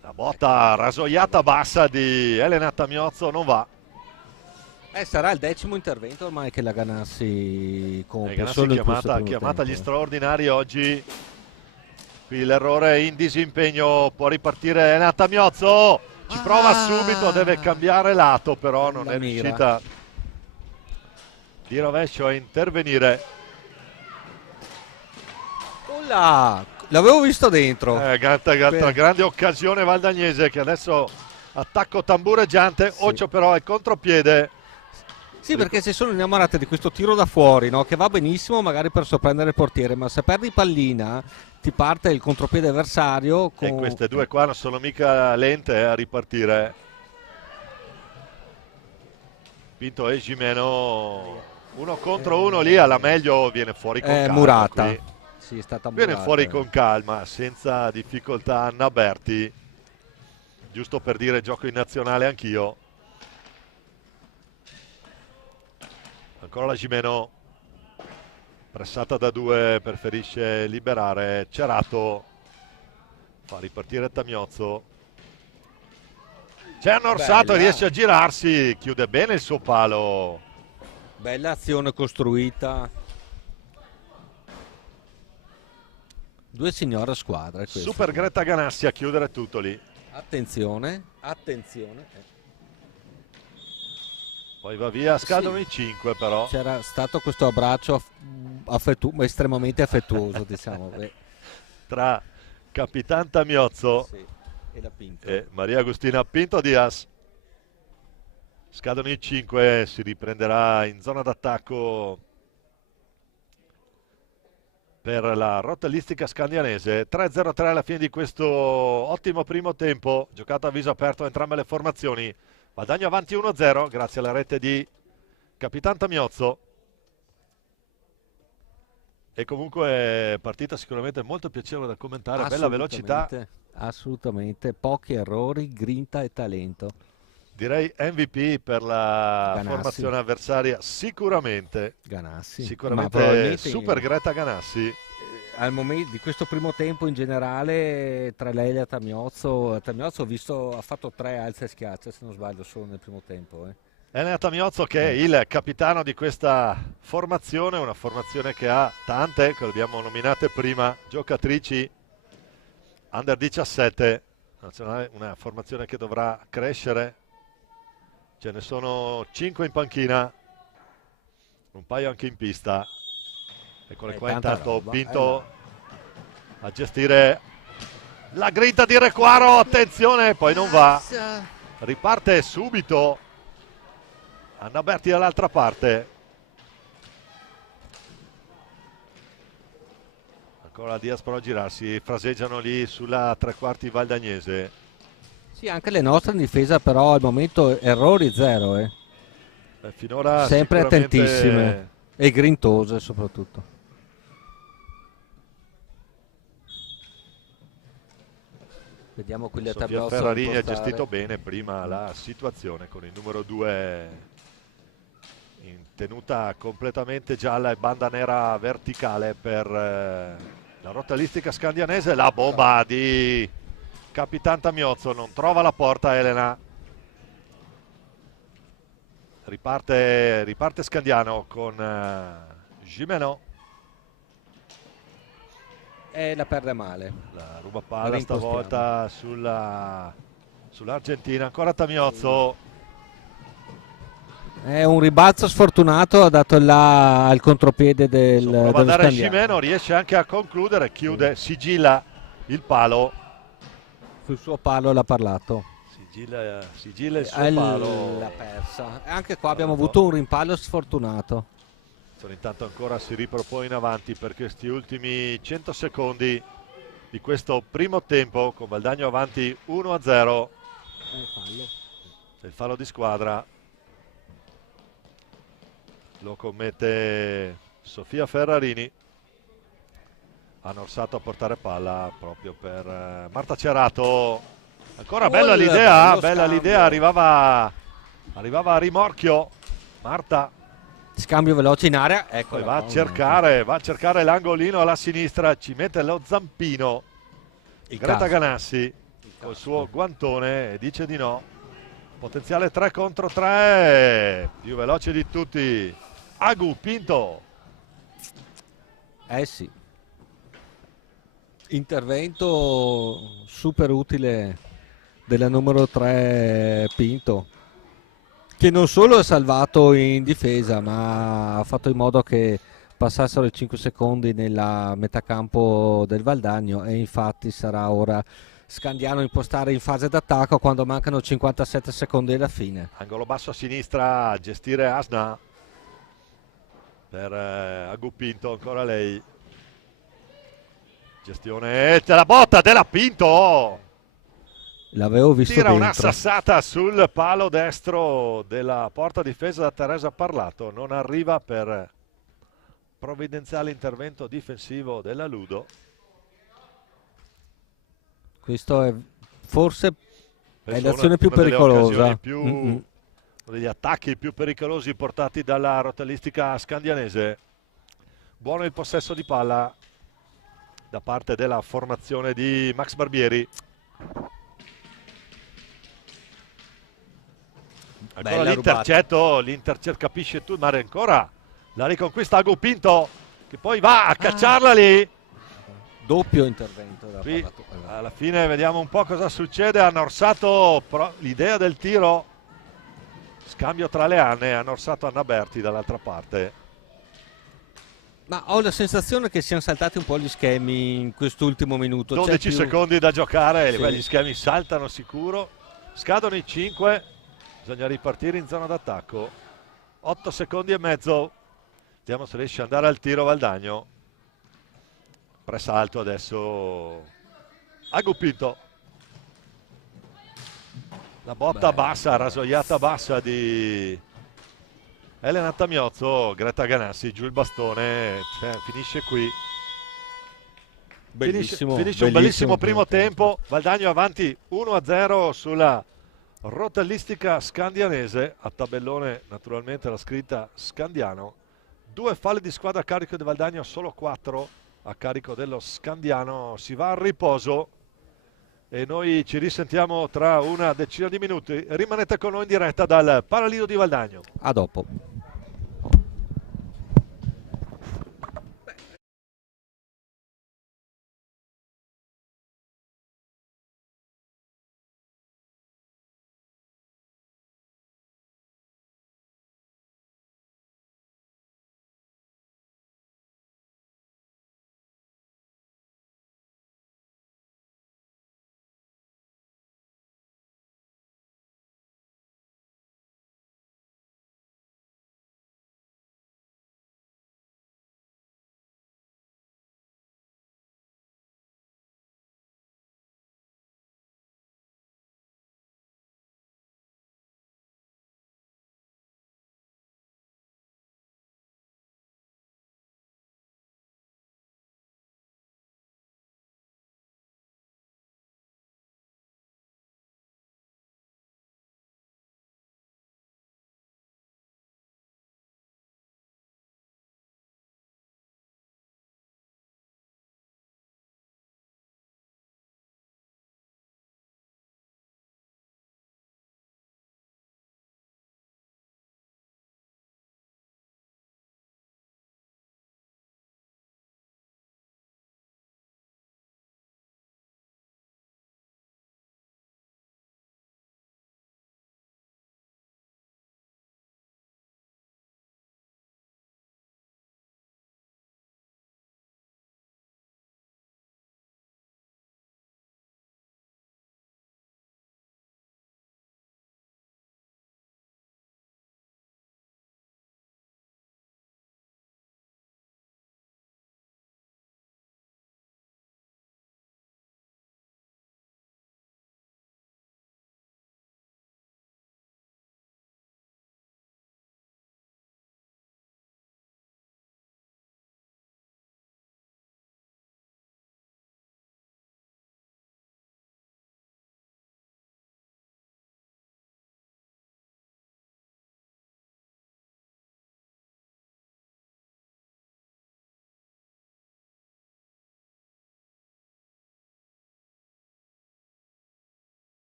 La botta rasoiata bassa di Elena Tamiozzo non va. Sarà il 10° intervento ormai che la Ganassi compie. Ganassi Solo in questo chiamata primo agli tempo. straordinari oggi. Qui l'errore in disimpegno, può ripartire Elena Tamiozzo. Ci prova subito, deve cambiare lato, però non è mira. riuscita di rovescio a intervenire. Là, l'avevo visto dentro. Grande occasione valdagnese, che adesso attacco tambureggiante. Sì. Occhio però al contropiede. Sì, perché si sono innamorate di questo tiro da fuori, no? Che va benissimo magari per sorprendere il portiere, ma se perdi pallina ti parte il contropiede avversario. E queste due qua non sono mica lente a ripartire. Pinto e Gimeno, uno contro uno lì, alla meglio viene fuori con calma. Murata. Qui. Sì, è stata Viene murata. fuori con calma, senza difficoltà Anna Berti. Giusto per dire gioco in nazionale anch'io. Ancora la Gimeno, pressata da due, preferisce liberare Cerato, fa ripartire Tamiozzo. C'è Anna Orsato, Bella. riesce a girarsi, chiude bene il suo palo. Bella azione costruita. Due signore squadre. Super Greta Ganassi a chiudere tutto lì. Attenzione, attenzione. Poi va via, scadono Sì. i 5 però. C'era stato questo abbraccio estremamente affettuoso, diciamo. Tra Capitan Tamiozzo Sì. E la Pinto. e Maria Agustina Pinto Diaz. Scadono i 5, si riprenderà in zona d'attacco per la rotellistica scandianese. 3-0-3 alla fine di questo ottimo primo tempo, giocato a viso aperto entrambe le formazioni. Badagno avanti 1-0 grazie alla rete di Capitan Tamiozzo. E comunque partita sicuramente molto piacevole da commentare, bella velocità. Assolutamente, pochi errori, grinta e talento. Direi MVP per la Ganassi. formazione avversaria, sicuramente. Ganassi. Sicuramente Super Greta Ganassi. Al momento di questo primo tempo in generale, tra lei e Tamiozzo ho visto ha fatto 3 alze e schiaccia, se non sbaglio, solo nel primo tempo. Elena Tamiozzo, che è il capitano di questa formazione, una formazione che ha tante, che abbiamo nominate prima, giocatrici under 17, una formazione che dovrà crescere. Ce ne sono 5 in panchina, un paio anche in pista. Eccole qua, intanto roba. Pinto a gestire la grinta di Requaro, attenzione, poi non va, riparte subito Anna Berti dall'altra parte. Ancora Diaz però a girarsi, fraseggiano lì sulla tre quarti valdagnese. Sì, anche le nostre in difesa però al momento errori zero. Finora sempre sicuramente attentissime e grintose soprattutto. Vediamo qui la Sofia Tablozza Ferrarini ha impostare. gestito bene prima la situazione con il numero 2 in tenuta completamente gialla e banda nera verticale per la rotalistica scandianese. La bomba di Capitan Tamiozzo non trova la porta. Elena riparte Scandiano con Gimeno. E la perde male. La ruba La palla rimpostiamo. stavolta sull'Argentina. Ancora Tamiozzo. È un ribalzo sfortunato, ha dato là al contropiede Prova ad dello andare Scandiano. Gimeno, riesce anche a concludere, chiude, sigilla il palo. Sul suo palo l'ha parlato. Sigilla il suo palo. L'ha persa. E anche qua abbiamo avuto un rimpallo sfortunato. Intanto ancora si ripropone in avanti per questi ultimi 100 secondi di questo primo tempo con Valdagno avanti 1-0. Il fallo di squadra lo commette Sofia Ferrarini. Hanno orsato a portare palla proprio per Marta Cerato. Ancora bella l'idea, arrivava a rimorchio Marta. Scambio veloce in area, Poi va a cercare l'angolino alla sinistra, ci mette lo zampino Greta Ganassi col suo guantone e dice di no. Potenziale 3 contro 3, più veloce di tutti Agu Pinto. Sì, intervento super utile della numero 3 Pinto, che non solo è salvato in difesa, ma ha fatto in modo che passassero i 5 secondi nella metà campo del Valdagno, e infatti sarà ora Scandiano a impostare in fase d'attacco quando mancano 57 secondi alla fine. Angolo basso a sinistra, a gestire Asna per Agu Pinto, ancora lei. Gestione, la botta della Pinto! L'avevo visto Tira dentro. una sassata sul palo destro della porta difesa da Teresa Parlato, non arriva per provvidenziale intervento difensivo della Ludo. Questo è forse è l'azione più pericolosa. Uno degli attacchi più pericolosi portati dalla rotalistica scandianese. Buono il possesso di palla da parte della formazione di Max Barbieri. Ancora l'Inter capisce tu, ma ancora la riconquista Agu Pinto che poi va a cacciarla lì. Doppio intervento Qui, alla fine vediamo un po' cosa succede. Hanno orsato l'idea del tiro, scambio tra le Anne, hanno orsato Anna Berti dall'altra parte. Ma ho la sensazione che siano saltati un po' gli schemi in quest'ultimo minuto. 12 secondi da giocare, sì. Gli schemi saltano sicuro, scadono i 5, bisogna ripartire in zona d'attacco. 8 secondi e mezzo, vediamo se riesce ad andare al tiro Valdagno. Press alto adesso Agu Pinto. La botta bassa, rasoiata bassa di Elena Tamiozzo. Greta Ganassi giù il bastone, finisce qui. Finisce un bellissimo primo tempo. Valdagno avanti 1-0 sulla rotalistica scandianese. A tabellone naturalmente la scritta Scandiano. 2 falli di squadra a carico di Valdagno, solo 4 a carico dello Scandiano. Si va al riposo e noi ci risentiamo tra una decina di minuti. Rimanete con noi in diretta dal Paralido di Valdagno. A dopo.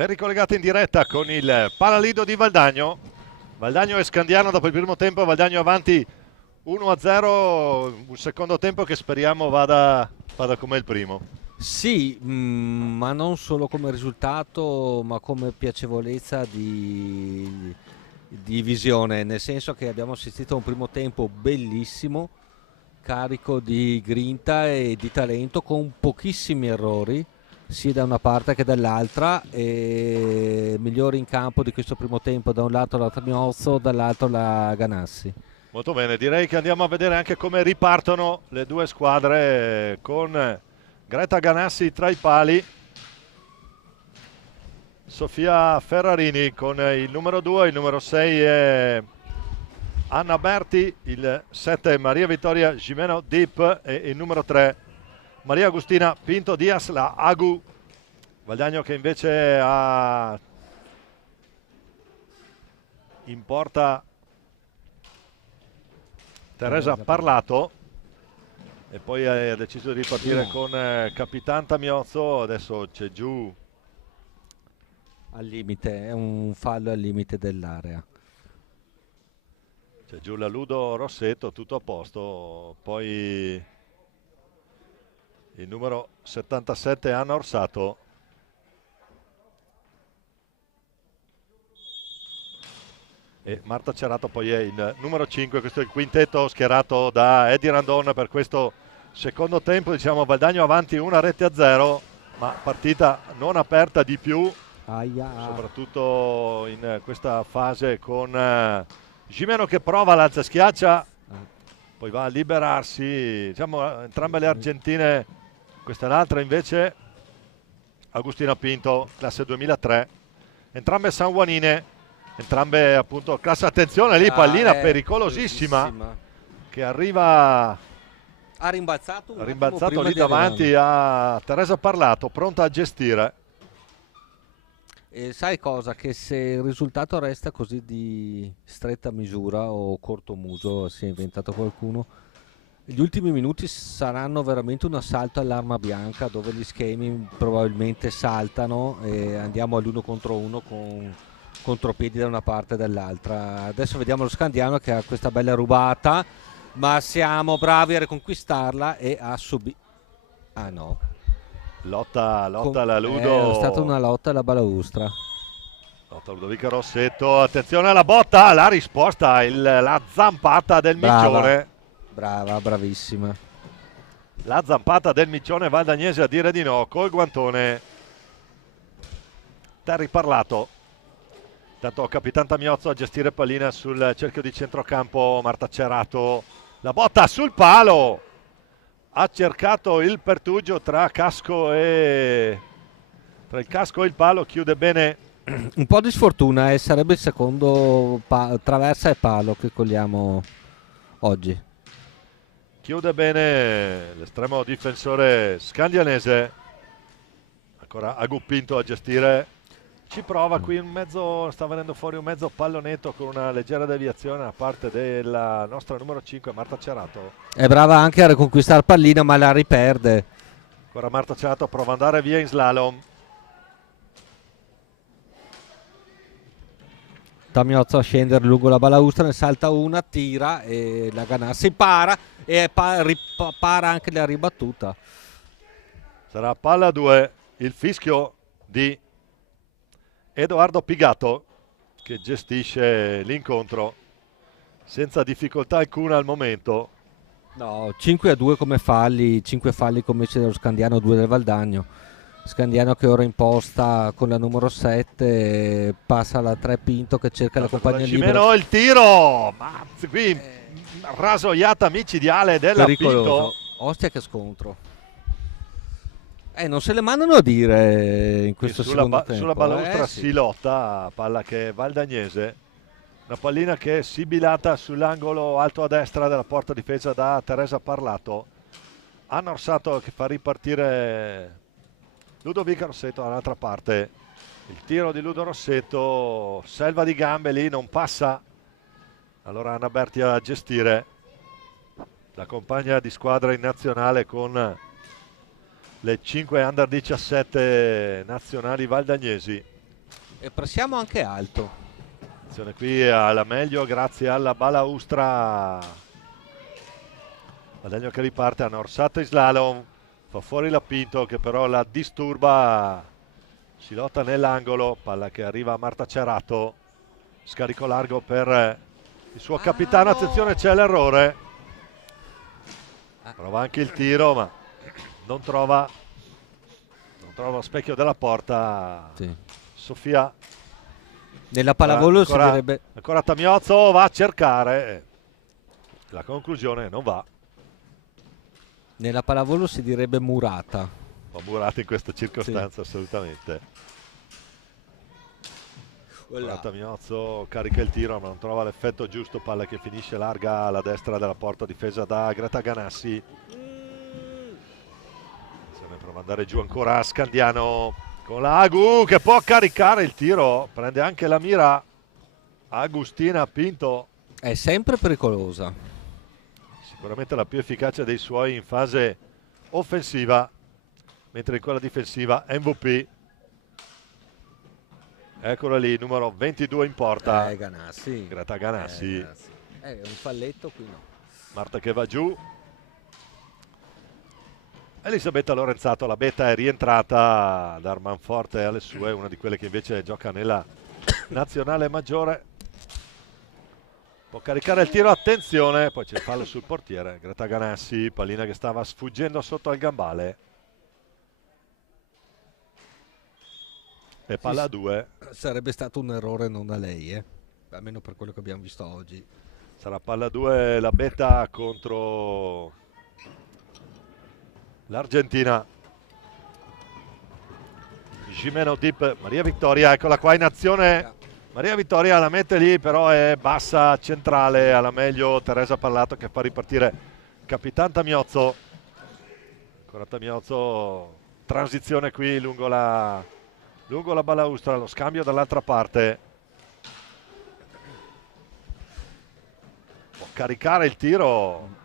Ben ricollegati in diretta con il Palalido di Valdagno. Valdagno e Scandiano dopo il primo tempo, Valdagno avanti 1-0, un secondo tempo che speriamo vada come il primo. Sì, ma non solo come risultato, ma come piacevolezza di visione, nel senso che abbiamo assistito a un primo tempo bellissimo, carico di grinta e di talento, con pochissimi errori, sia da una parte che dall'altra, e migliori in campo di questo primo tempo, da un lato la Tragnozzo, dall'altro la Ganassi. Molto bene, direi che andiamo a vedere anche come ripartono le due squadre con Greta Ganassi tra i pali, Sofia Ferrarini con il numero 2, il numero 6 è Anna Berti, il 7 Maria Vittoria Gimeno Dip e il numero 3 Maria Agustina Pinto Diaz, la Agu. Valdagno che invece ha in porta Teresa Parlato e poi ha deciso di ripartire con Capitan Tamiozzo. Adesso c'è giù Al limite, è un fallo al limite dell'area. C'è giù la Ludo Rossetto, tutto a posto. Poi il numero 77 Anna Orsato. E Marta Cerato poi è il numero 5. Questo è il quintetto schierato da Eddie Randon per questo secondo tempo. Diciamo Valdagno avanti 1-0, ma partita non aperta di più. Soprattutto in questa fase con Gimeno che prova l'alza schiaccia, poi va a liberarsi. Diciamo entrambe le argentine, questa è l'altra invece Agustina Pinto, classe 2003, entrambe sanguanine, entrambe appunto classe, attenzione lì, pallina pericolosissima che arriva, ha rimbalzato lì davanti a Teresa Parlato, pronta a gestire. E sai cosa? Che se il risultato resta così di stretta misura o corto muso, si è inventato qualcuno, gli ultimi minuti saranno veramente un assalto all'arma bianca, dove gli schemi probabilmente saltano e andiamo all'1 contro 1 con contropiedi da una parte e dall'altra. Adesso vediamo lo Scandiano che ha questa bella rubata, ma siamo bravi a riconquistarla e a subire. Ah no. Lotta alla Ludo. È stata una lotta alla balaustra. Lotta Ludovica Rossetto, attenzione alla botta, la risposta, la zampata del Miccione. Bravissima. La zampata del Miccione valdagnese a dire di no, col guantone. Terry Parlato. Intanto Capitan Tamiozzo a gestire pallina sul cerchio di centrocampo, Marta Cerato. La botta sul palo. Ha cercato il pertugio tra il casco e il palo, chiude bene. Un po' di sfortuna, sarebbe il secondo traversa e palo che cogliamo oggi. Chiude bene l'estremo difensore scandianese. Ancora Aguppinto a gestire. Ci prova qui in mezzo, sta venendo fuori un mezzo pallonetto con una leggera deviazione da parte della nostra numero 5 Marta Cerato. È brava anche a riconquistare pallina, ma la riperde. Ancora Marta Cerato prova ad andare via in slalom. Tamiozzo a scendere lungo la balaustra, ne salta una, tira e la Ganassi para e para anche la ribattuta. Sarà palla 2, il fischio di Edoardo Pigato che gestisce l'incontro senza difficoltà alcuna al momento. No, 5-2 come falli, 5 falli commessi dallo Scandiano, 2 del Valdagno. Scandiano che ora imposta con la numero 7, passa la 3 Pinto che cerca la compagnia libera. Il tiro, ma qui rasoiata micidiale della Pinto. Ostia che scontro. Non se le mandano a dire in questo secondo tempo. Sulla balaustra si lotta, palla che è valdagnese. Una pallina che è sibilata sull'angolo alto a destra della porta difesa da Teresa Parlato. Anna Orsato che fa ripartire Ludovica Rossetto dall'altra parte. Il tiro di Ludo Rossetto, selva di gambe lì, non passa. Allora Anna Berti a gestire. La compagna di squadra in nazionale con le 5 under 17 nazionali valdagnesi. E pressiamo anche alto. Attenzione qui alla meglio grazie alla balaustra. Guadagno che riparte, hanno orsato in slalom, fa fuori la Pinto che però la disturba, si lotta nell'angolo, palla che arriva a Marta Cerato, scarico largo per il suo capitano, no. attenzione c'è l'errore, prova anche il tiro ma non trova lo specchio della porta. Sì. Sofia. Nella pallavolo ancora, si direbbe... ancora Tamiozzo va a cercare, la conclusione non va. Nella pallavolo si direbbe murata. Ho murato in questa circostanza, sì. Assolutamente. Tamiozzo carica il tiro ma non trova l'effetto giusto, palla che finisce larga alla destra della porta difesa da Greta Ganassi. Prova ad andare giù ancora Scandiano con la Agu che può caricare il tiro, prende anche la mira Agustina Pinto. È sempre pericolosa. Sicuramente la più efficace dei suoi in fase offensiva, mentre in quella difensiva MVP. Eccola lì, numero 22 in porta. Ganassi. Greta Ganassi. Un falletto qui no. Marta che va giù. Elisabetta Lorenzato, la beta è rientrata da Armanforte alle sue, una di quelle che invece gioca nella nazionale maggiore. Può caricare il tiro, attenzione, poi c'è il fallo sul portiere. Greta Ganassi, pallina che stava sfuggendo sotto al gambale. E palla a 2. Sarebbe stato un errore non da lei, almeno per quello che abbiamo visto oggi. Sarà palla 2 la beta contro l'Argentina. Gimeno Dip, Maria Vittoria, eccola qua in azione. Maria Vittoria la mette lì, però è bassa centrale, alla meglio Teresa Parlato che fa ripartire Capitan Tamiozzo. Ancora Tamiozzo, transizione qui lungo la balaustra, lo scambio dall'altra parte. Può caricare il tiro.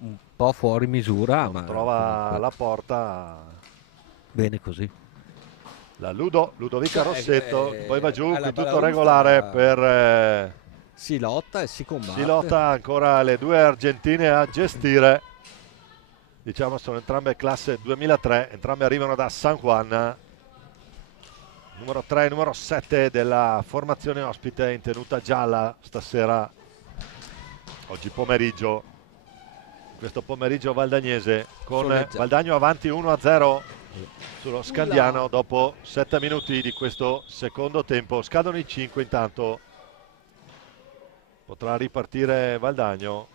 Un po' fuori misura, ma trova comunque la porta. Bene così. La Ludovica Rossetto, poi va giù, qui tutto balaustra regolare per... si lotta e si combatte. Si lotta ancora le due argentine a gestire. Diciamo sono entrambe classe 2003, entrambe arrivano da San Juan. Numero 3 e numero 7 della formazione ospite in tenuta gialla stasera, oggi pomeriggio, questo pomeriggio valdagnese, con Valdagno avanti 1-0 sullo Scandiano dopo 7 minuti di questo secondo tempo. Scadono i 5 intanto, potrà ripartire Valdagno,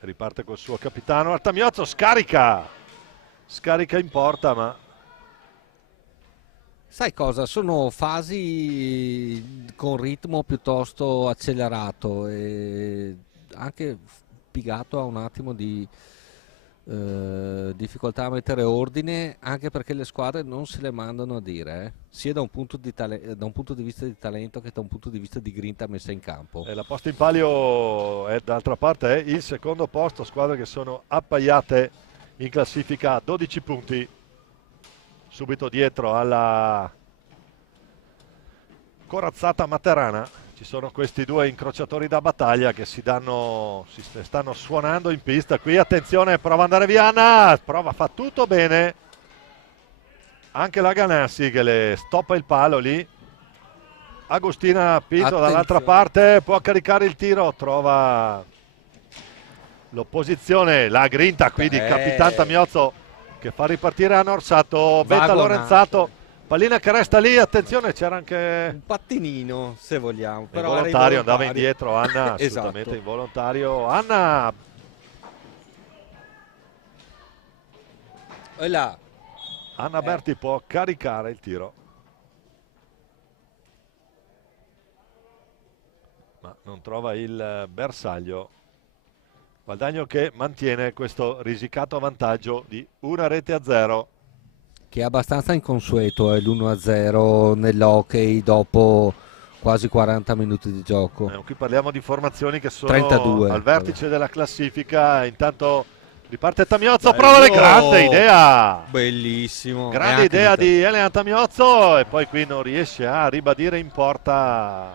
riparte col suo capitano Artamiozzo, scarica in porta, ma sai cosa? Sono fasi con ritmo piuttosto accelerato e anche piegato a un attimo di difficoltà a mettere ordine, anche perché le squadre non se le mandano a dire, sia da un punto di vista di talento che da un punto di vista di grinta messa in campo. La posta in palio è d'altra parte è il secondo posto, squadre che sono appaiate in classifica a 12 punti, subito dietro alla corazzata materana. Ci sono questi due incrociatori da battaglia che si stanno suonando in pista. Qui attenzione, prova ad andare via Anna, fa tutto bene anche la Ganassi che le stoppa il palo lì. Agustina Pinto dall'altra parte può caricare il tiro, trova l'opposizione, la grinta qui di Capitan Tamiozzo che fa ripartire Anna Orsato. Betta Lorenzato, pallina che resta lì, attenzione, c'era anche un pattinino se vogliamo, però involontario, andava indietro Anna, assolutamente esatto. Involontario. Anna Berti può caricare il tiro, ma non trova il bersaglio. Valdagno che mantiene questo risicato vantaggio di 1-0. Che è abbastanza inconsueto, è l'1-0 nell'hockey dopo quasi 40 minuti di gioco. Qui parliamo di formazioni che sono 32 al vertice della classifica. Intanto Riparte Tamiozzo, prova le grande idea. Bellissimo. Grande idea di Elian Tamiozzo e poi qui non riesce a ribadire in porta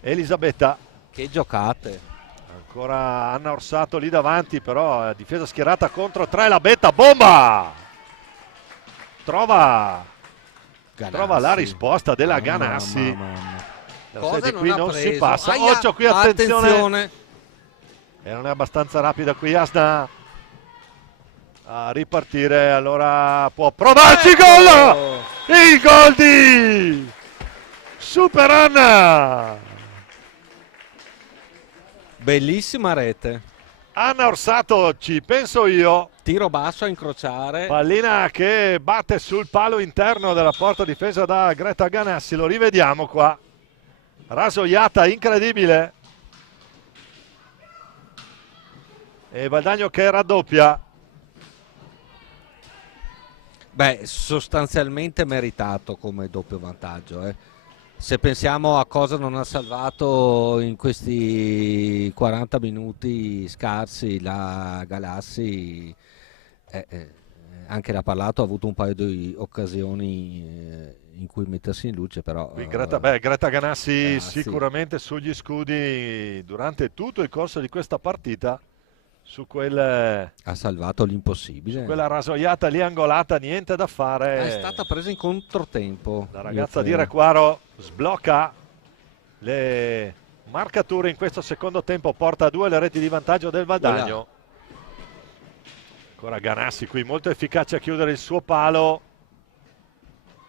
Elisabetta. Che giocate. Ancora Anna Orsato lì davanti, però difesa schierata contro 3, la Betta, bomba! Trova la risposta della Ganassi. Cosa qui non si preso? passa. Aia, Occhio qui, attenzione. E non è abbastanza rapida qui Asna a ripartire, allora può provarci. Gol! Il gol di Super Anna! Bellissima rete. Anna Orsato, ci penso io. Tiro basso a incrociare. Pallina che batte sul palo interno della porta difesa da Greta Ganassi. Lo rivediamo qua. Rasoiata incredibile. E Valdagno che raddoppia. Beh, sostanzialmente meritato come doppio vantaggio. Se pensiamo a cosa non ha salvato in questi 40 minuti scarsi la Galassi, anche l'ha parlato, ha avuto un paio di occasioni in cui mettersi in luce, però Greta Ganassi sicuramente sugli scudi durante tutto il corso di questa partita. Ha salvato l'impossibile. Su quella rasoiata lì angolata, niente da fare. È stata presa in controtempo. La ragazza di Requaro sblocca le marcature in questo secondo tempo, porta a 2 le reti di vantaggio del Valdagno. Ancora Ganassi qui molto efficace a chiudere il suo palo.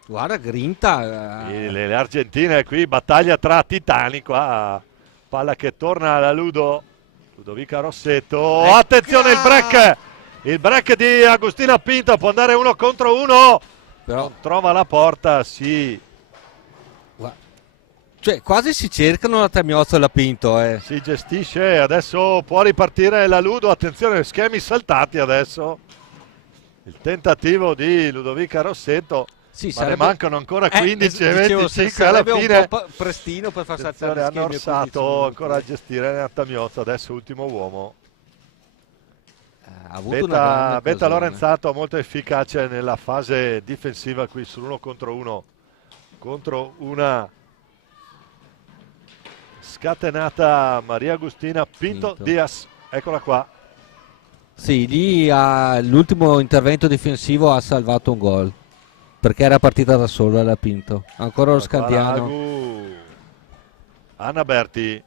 Guarda, grinta. Le argentine qui, battaglia tra titani qua. Palla che torna alla Ludovica Rossetto. Attenzione il break di Agustina Pinto, può andare 1 contro 1. Però non trova la porta, sì. Cioè quasi si cercano la Tamiozzo e la Pinto. Si gestisce, adesso può ripartire la Ludo, attenzione, schemi saltati adesso. Il tentativo di Ludovica Rossetto. Sì, ma ne mancano ancora 15 e 25 alla fine. Un po' prestino per far saltare hanno Orsato ancora a gestire Tamiozzo, adesso ultimo uomo. Ha avuto una Betta Lorenzato molto efficace nella fase difensiva qui sull'1 contro 1 contro una scatenata Maria Agustina Pinto Diaz. Eccola qua. Sì, lì l'ultimo intervento difensivo ha salvato un gol, perché era partita da sola la Pinto. Ancora lo Scandiano. Anna Berti.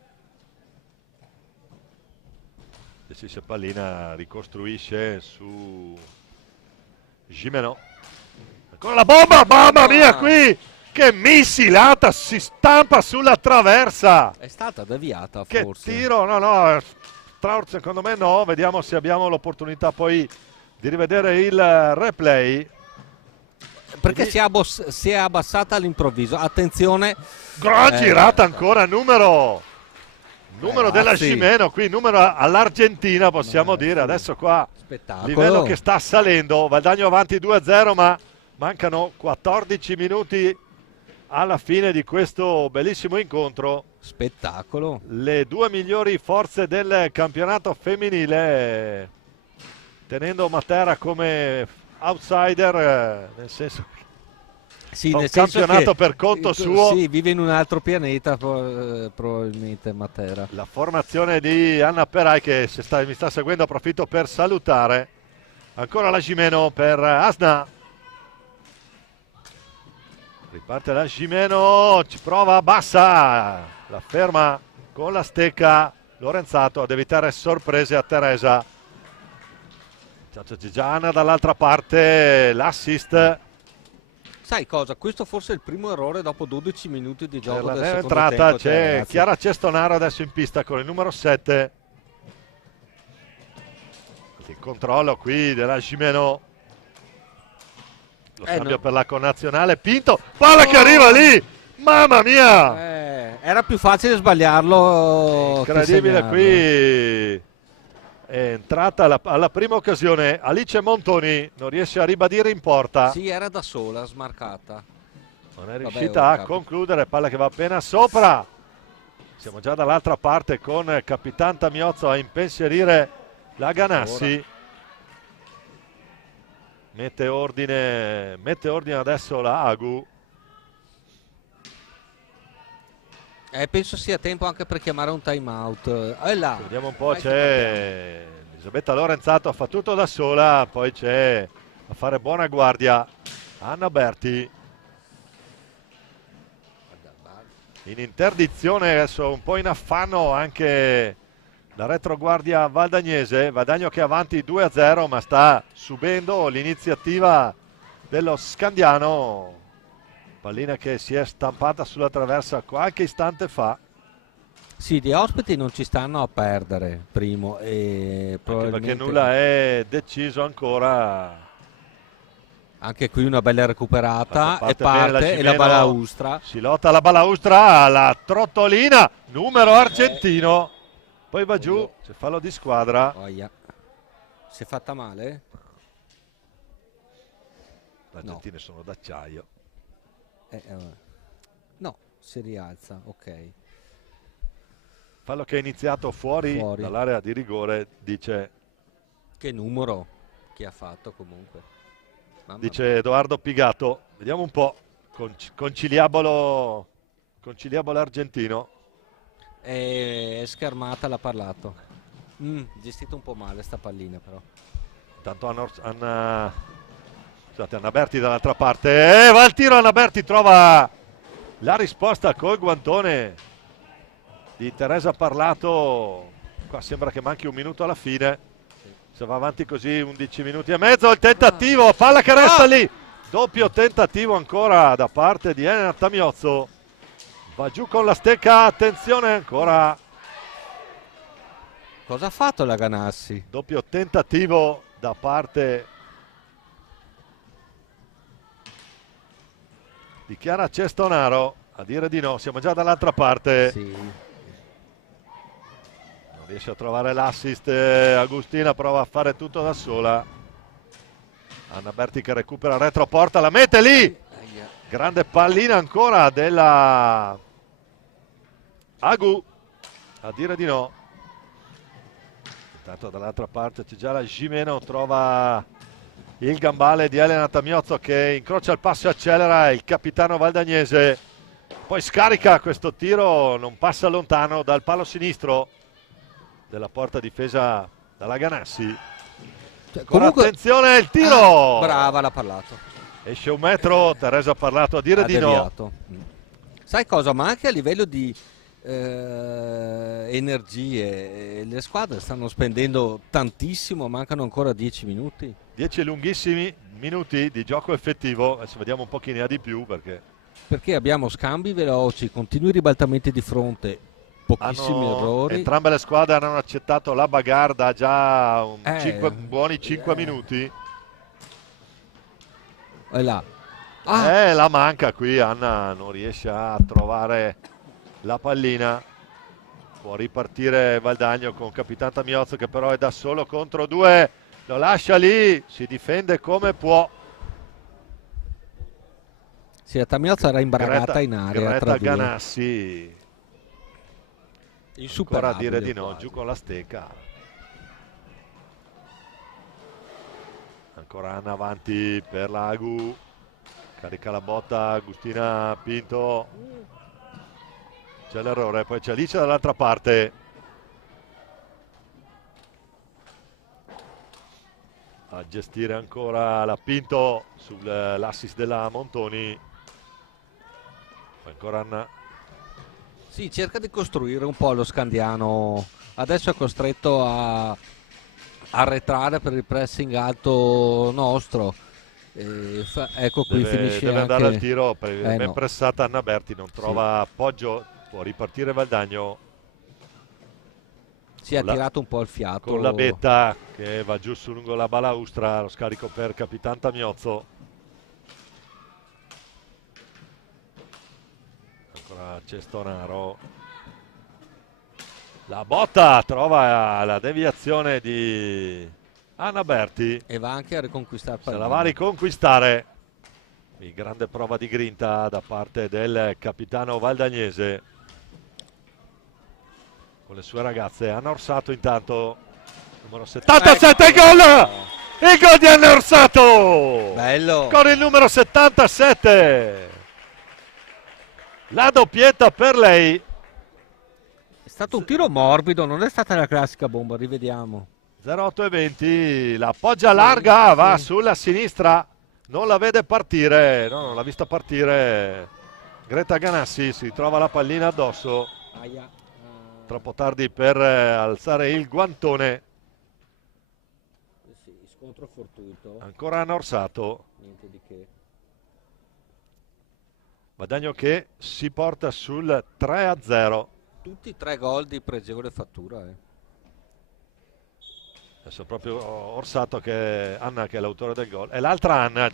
Decise pallina, ricostruisce su Gimeno. Ancora la bomba, mamma mia qui! Che missilata, si stampa sulla traversa. È stata deviata forse. Che tiro, no, secondo me no. Vediamo se abbiamo l'opportunità poi di rivedere il replay. Perché si è abbassata all'improvviso. Attenzione. Gran girata ancora, numero della Gimeno, qui numero all'Argentina possiamo dire. Adesso qua spettacolo. Livello che sta salendo, Valdagno avanti 2-0, ma mancano 14 minuti alla fine di questo bellissimo incontro. Spettacolo. Le 2 migliori forze del campionato femminile, tenendo Matera come outsider, nel senso che sì, un campionato per conto suo. Sì, vive in un altro pianeta probabilmente Matera. La formazione di Anna Perai che mi sta seguendo, approfitto per salutare. Ancora la Gimeno per Asna. Riparte la Gimeno, ci prova, bassa, la ferma con la stecca Lorenzato ad evitare sorprese a Teresa. Gianna dall'altra parte, l'assist. Sai cosa? Questo forse è il primo errore dopo 12 minuti di gioco del secondo entrata, tempo. c'è Chiara Cestonaro adesso in pista con il numero 7. Il controllo qui della Gimeno. Lo scambio per la connazionale. Pinto, palla che arriva lì! Mamma mia! Era più facile sbagliarlo. Incredibile qui. È entrata alla prima occasione Alice Montoni, non riesce a ribadire in porta. Sì, era da sola, smarcata. Non è riuscita a concludere, palla che va appena sopra. Siamo già dall'altra parte con Capitan Tamiozzo a impensierire la Ganassi. Mette ordine adesso la Agu. Penso sia tempo anche per chiamare un time out. Vediamo un po', c'è Elisabetta Lorenzato, fa tutto da sola, poi c'è a fare buona guardia Anna Berti. In interdizione, adesso un po' in affanno anche la retroguardia valdagnese. Valdagno che è avanti 2-0, ma sta subendo l'iniziativa dello Scandiano. Pallina che si è stampata sulla traversa qualche istante fa. Sì, gli ospiti non ci stanno a perdere, primo, e probabilmente perché nulla è deciso ancora. Anche qui una bella recuperata e bene parte e la balaustra. Si lotta la balaustra, la trottolina, numero argentino. Poi va giù, c'è fallo di squadra. Si è fatta male? Le argentine sono d'acciaio. No, si rialza, ok. Fallo che è iniziato fuori dall'area di rigore, dice. Che numero chi ha fatto comunque? Dice Edoardo Pigato. Vediamo un po'. Conciliabolo argentino. È schermata, l'ha parlato. Gestito un po' male sta pallina però. Intanto Anna Berti dall'altra parte. Va al tiro, Anna Berti trova la risposta col guantone di Teresa Parlato. Qua sembra che manchi un minuto alla fine. Se va avanti così 11 minuti e mezzo, il tentativo, palla che resta lì, doppio tentativo ancora da parte di Elena Tamiozzo. Va giù con la stecca, attenzione ancora. Cosa ha fatto la Ganassi? Doppio tentativo da parte di Chiara Cestonaro, a dire di no, siamo già dall'altra parte. Sì. Riesce a trovare l'assist, Agustina prova a fare tutto da sola. Anna Berti che recupera retroporta, la mette lì. Grande pallina ancora della Agu, a dire di no. Intanto dall'altra parte c'è già la Gimeno, trova il gambale di Elena Tamiozzo che incrocia il passo e accelera. Il capitano valdagnese poi scarica questo tiro, non passa lontano dal palo sinistro della porta difesa dalla Ganassi. Comunque, attenzione il tiro, brava, l'ha parlato, esce un metro. Teresa ha parlato, a dire di no. Sai cosa, ma anche a livello di energie le squadre stanno spendendo tantissimo, mancano ancora 10 minuti, 10 lunghissimi minuti di gioco effettivo. Adesso vediamo un po' chi ne ha di più, perché abbiamo scambi veloci, continui ribaltamenti di fronte, pochissimi errori. Entrambe le squadre hanno accettato la bagarre da già buoni 5 minuti. La manca qui, Anna non riesce a trovare la pallina. Può ripartire Valdagno con Capitan Tamiozzo che però è da solo contro due, lo lascia lì, si difende come può. Sì, Tamiozzo era imbragata in area. Greta Ganassi, ancora a dire di no, quasi. giù con la stecca. Ancora Anna avanti per l'Agu, carica la botta Agustina Pinto, c'è l'errore, poi c'è Alice dall'altra parte. A gestire ancora la Pinto sull'assist della Montoni. Poi ancora Anna. Sì, cerca di costruire un po' lo Scandiano, adesso è costretto a arretrare per il pressing alto nostro. Ecco qui finisce deve anche... andare al tiro, ben no. pressata Anna Berti, non trova appoggio, può ripartire Valdagno. Si è tirato un po' il fiato con la Betta che va giù su lungo la balaustra, lo scarico per Capitan Tamiozzo. Ancora Cestonaro, la botta, trova la deviazione di Anna Berti e va anche a riconquistare se la va a riconquistare. Grande prova di grinta da parte del capitano valdagnese con le sue ragazze. Anna Orsato intanto Numero 77, il gol! Il gol di Anna Orsato! Bello! Con il numero 77! La doppietta per lei. È stato un tiro morbido, non è stata la classica bomba, rivediamo. 0,8 e 20, la appoggia larga, va sulla sinistra, non la vede partire, no, non l'ha vista partire Greta Ganassi, si trova la pallina addosso, troppo tardi per alzare il guantone. Sì, scontro fortuito. Ancora Anna Orsato, Niente di che. guadagno che si porta sul 3-0. Tutti 3 gol di pregevole fattura. Adesso proprio Orsato che Anna che è l'autore del gol e l'altra Anna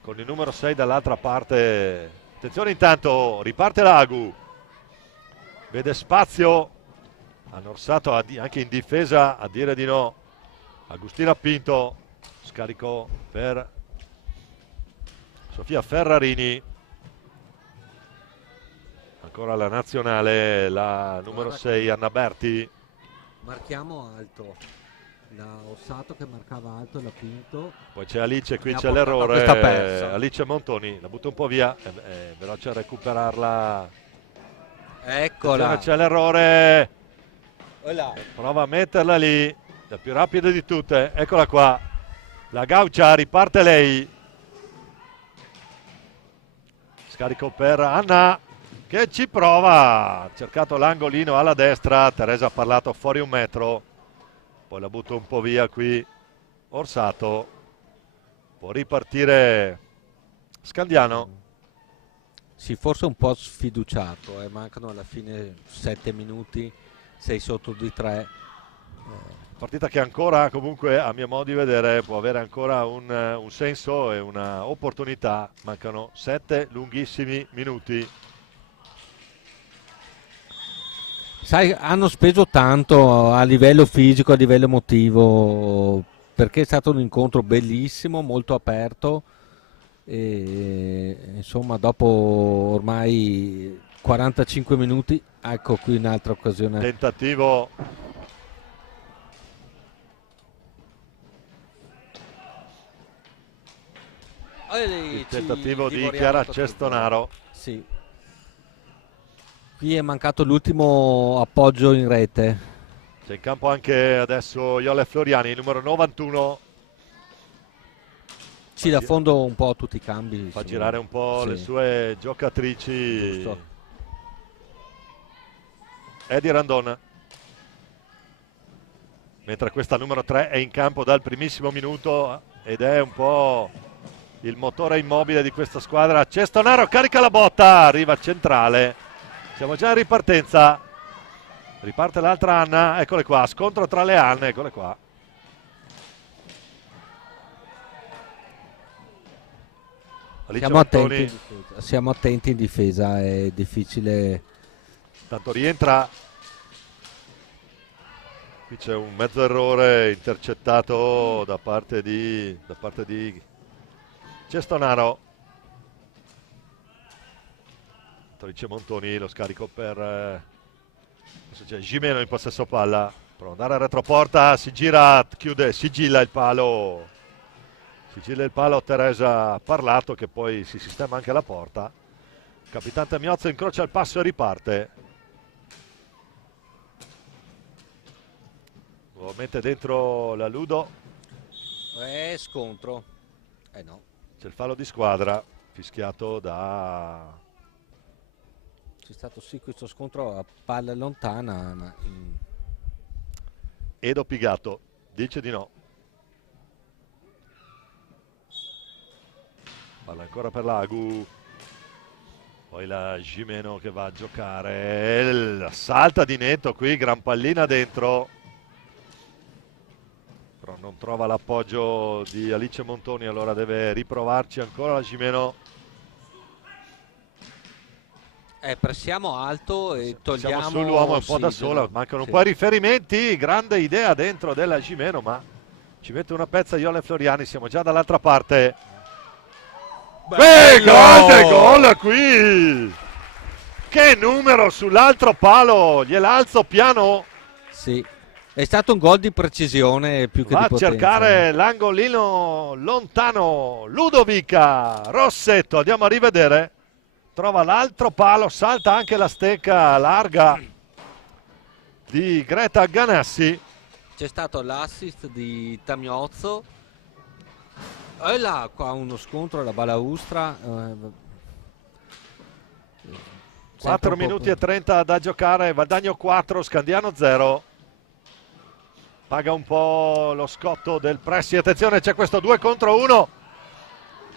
con il numero 6 dall'altra parte. Attenzione, intanto riparte l'Agu, vede spazio Anna Orsato anche in difesa a dire di no. Agustina Pinto, scarico per Sofia Ferrarini, ancora la nazionale, la numero 6 Anna Berti. Marchiamo alto. Da Orsato che marcava alto e l'ha Pinto. Poi c'è Alice, qui Ne ha c'è portata l'errore. questa persa. Alice Montoni la butta un po' via, è veloce a recuperarla. Eccola. Attenzione, c'è l'errore. Là. Prova a metterla lì, la più rapida di tutte. Eccola qua. La Gaucia, riparte lei. Scarico per Anna che ci prova. Ha cercato l'angolino alla destra. Teresa ha parlato fuori 1 metro. Poi la butto un po' via qui. Orsato. Può ripartire Scandiano. Sì, forse un po' sfiduciato. Mancano alla fine 7 minuti. 6 sotto di 3. Partita che ancora, comunque, a mio modo di vedere, può avere ancora un senso e una opportunità. Mancano 7 lunghissimi minuti. Sai, hanno speso tanto a livello fisico, a livello emotivo, perché è stato un incontro bellissimo, molto aperto. E, insomma, dopo ormai 45 minuti, ecco qui un'altra occasione. Tentativo. Il tentativo di Chiara Cestonaro. Sì. Qui è mancato l'ultimo appoggio in rete. C'è in campo anche adesso Iole Floriani, numero 91. Sì, da fondo un po' tutti i cambi. Fa girare un po' sì, le sue giocatrici. giusto. Edi Randon. Mentre questa numero 3 è in campo dal primissimo minuto ed è un po' il motore immobile di questa squadra. Cestonaro carica la botta, arriva centrale. Siamo già in ripartenza. Riparte l'altra Anna, eccole qua, scontro tra le Anne, eccole qua. Siamo attenti in difesa, è difficile. Tanto rientra. Qui c'è un mezzo errore intercettato da parte di Cestonaro. Alice Montoni, lo scarico per adesso c'è Gimeno in possesso palla, prova ad andare a retroporta, si gira, chiude, sigilla il palo. Sigilla il palo Teresa ha parlato, che poi si sistema anche la porta. Capitante Miozzo incrocia il passo e riparte. Nuovamente dentro la Ludo. Scontro. No. C'è il fallo di squadra fischiato da... C'è stato sì questo scontro a palla lontana, ma Edo Pigato dice di no. Palla ancora per l'Agu. Poi la Gimeno che va a giocare. Salta di netto qui, gran pallina dentro. Però non trova l'appoggio di Alice Montoni, allora deve riprovarci ancora la Gimeno. pressiamo alto e togliamo. Siamo sull'uomo un po' da sola, mancano un po' i riferimenti. Grande idea dentro della Gimeno, ma ci mette una pezza Iole Floriani. Siamo già dall'altra parte. Grande gol qui! Che numero sull'altro palo! Gliela alzo piano. Sì, È stato un gol di precisione più che Va di a potenza. cercare l'angolino lontano Ludovica Rossetto, andiamo a rivedere, trova l'altro palo, salta anche la stecca larga di Greta Ganassi. C'è stato l'assist di Tamiozzo e là qua uno scontro alla balaustra. 4 minuti e 30 da giocare, Valdagno 4, Scandiano 0. Paga un po' lo scotto del Pressi, attenzione, c'è questo 2 contro 1,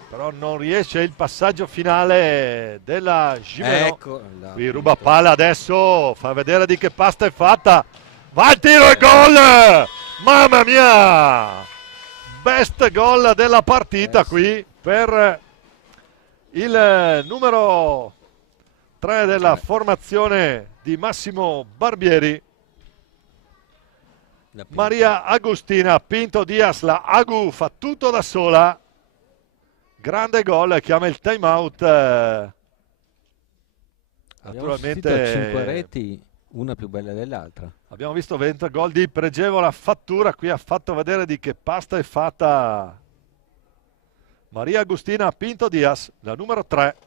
però non riesce il passaggio finale della Gimeno. Ecco, Qui ruba palla adesso, fa vedere di che pasta è fatta, va il tiro e gol! Mamma mia! Best gol della partita qui per il numero 3 della formazione di Massimo Barbieri. Maria Agustina Pinto Diaz, la Agu fa tutto da sola, grande gol, chiama il time out. Naturalmente 5 reti, una più bella dell'altra. Abbiamo visto 20 gol di pregevole fattura, qui ha fatto vedere di che pasta è fatta Maria Agustina Pinto Diaz, la numero 3.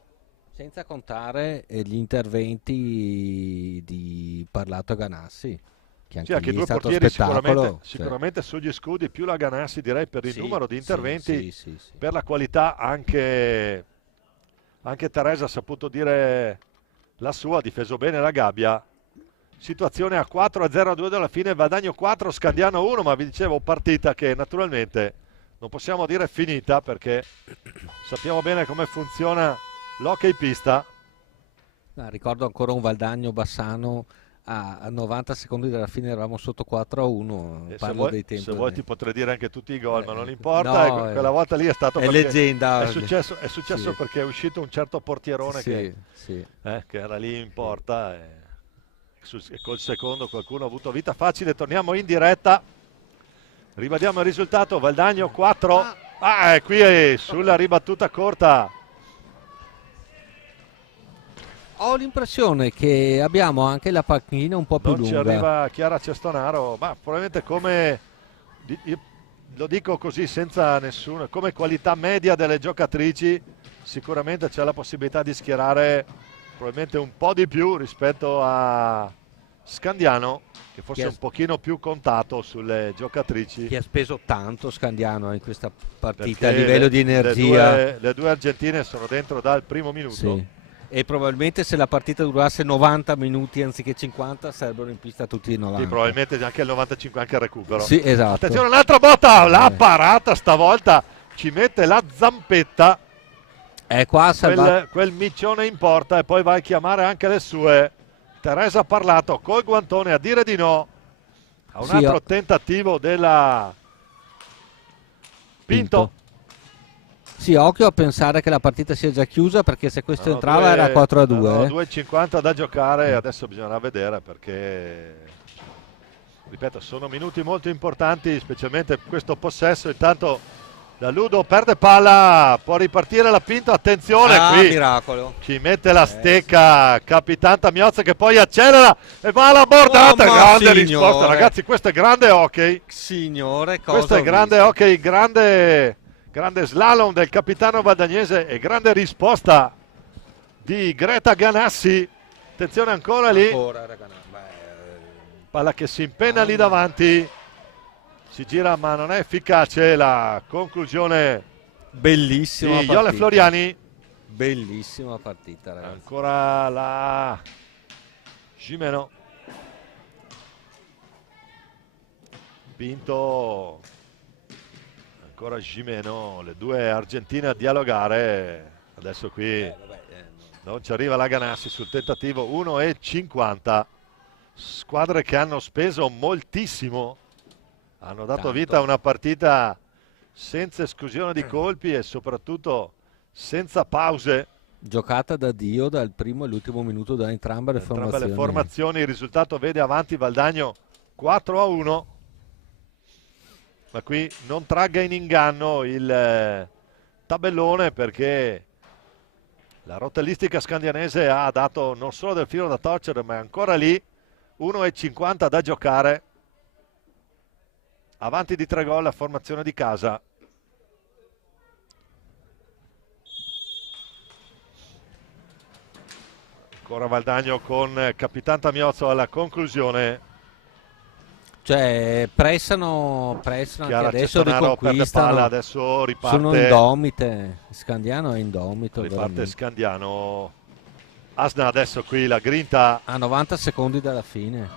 Senza contare gli interventi di Parlato e Ganassi. Sì, anche i due portieri sicuramente sugli scudi, più la Ganassi direi per il numero di interventi, sì. per la qualità anche Teresa ha saputo dire la sua, ha difeso bene la gabbia. Situazione a 4-0-2 dalla fine, Valdagno 4, Scandiano 1, ma vi dicevo partita che naturalmente non possiamo dire finita perché sappiamo bene come funziona l'hockey pista. Ricordo ancora un Valdagno Bassano a 90 secondi dalla fine, eravamo sotto 4-1. Parlo dei tempi. Se vuoi ti potrei dire anche tutti i gol, ma non importa. No, quella volta lì è stato è leggenda. È successo perché è uscito un certo portierone che era lì in porta e col secondo qualcuno ha avuto vita facile. Torniamo in diretta. Ribadiamo il risultato, Valdagno 4. Qui sulla ribattuta corta. Ho l'impressione che abbiamo anche la panchina un po' più lunga. Non ci arriva Chiara Cestonaro, ma probabilmente come, io lo dico così senza nessuno, come qualità media delle giocatrici, sicuramente c'è la possibilità di schierare probabilmente un po' di più rispetto a Scandiano, che forse è un pochino più contato sulle giocatrici. Che ha speso tanto Scandiano in questa partita a livello di energia. Le due argentine sono dentro dal primo minuto. Sì. E probabilmente se la partita durasse 90 minuti anziché 50 sarebbero in pista tutti i 90. Sì, probabilmente anche il 95, anche il recupero. Sì, esatto. Attenzione, un'altra botta, la parata stavolta, ci mette la zampetta. Qua quel miccione in porta e poi va a chiamare anche le sue. Teresa ha parlato col guantone a dire di no a un altro tentativo della Pinto. Sì, occhio a pensare che la partita sia già chiusa, perché se questo entrava era 4-2. 2,50 da giocare, adesso bisognerà vedere perché, ripeto, sono minuti molto importanti, specialmente questo possesso. Intanto la Ludo perde palla, può ripartire la Pinto, attenzione qui, miracolo. Ci mette la stecca Capitan Tamiozza che poi accelera e va alla bordata, grande risposta ragazzi, questo è grande hockey. Signore, questo è grande hockey, grande slalom del capitano valdagnese e grande risposta di Greta Ganassi. Attenzione ancora lì. Palla che si impenna lì davanti. Si gira ma non è efficace la conclusione. Bellissima di Iole Floriani. Bellissima partita ragazzi. Ancora la Gimeno. Pinto. Ancora Gimeno, le due argentine a dialogare. Adesso qui non ci arriva la Ganassi sul tentativo. 1,50. Squadre che hanno speso moltissimo, hanno dato vita a una partita senza esclusione di colpi e soprattutto senza pause. Giocata da Dio dal primo e l'ultimo minuto da entrambe le formazioni. Il risultato vede avanti Valdagno 4-1. Ma qui non tragga in inganno il tabellone, perché la rotellistica scandianese ha dato non solo del filo da torcere, ma è ancora lì. 1,50 da giocare. avanti di 3 gol la formazione di casa. Ancora Valdagno con Capitan Tamiozzo alla conclusione. Cioè pressano anche Chiara adesso, Cestonaro perde riconquistano, palla, adesso riparte. sono indomite. Scandiano è indomito Riparte veramente. Scandiano. Asna adesso qui la grinta. A 90 secondi dalla fine.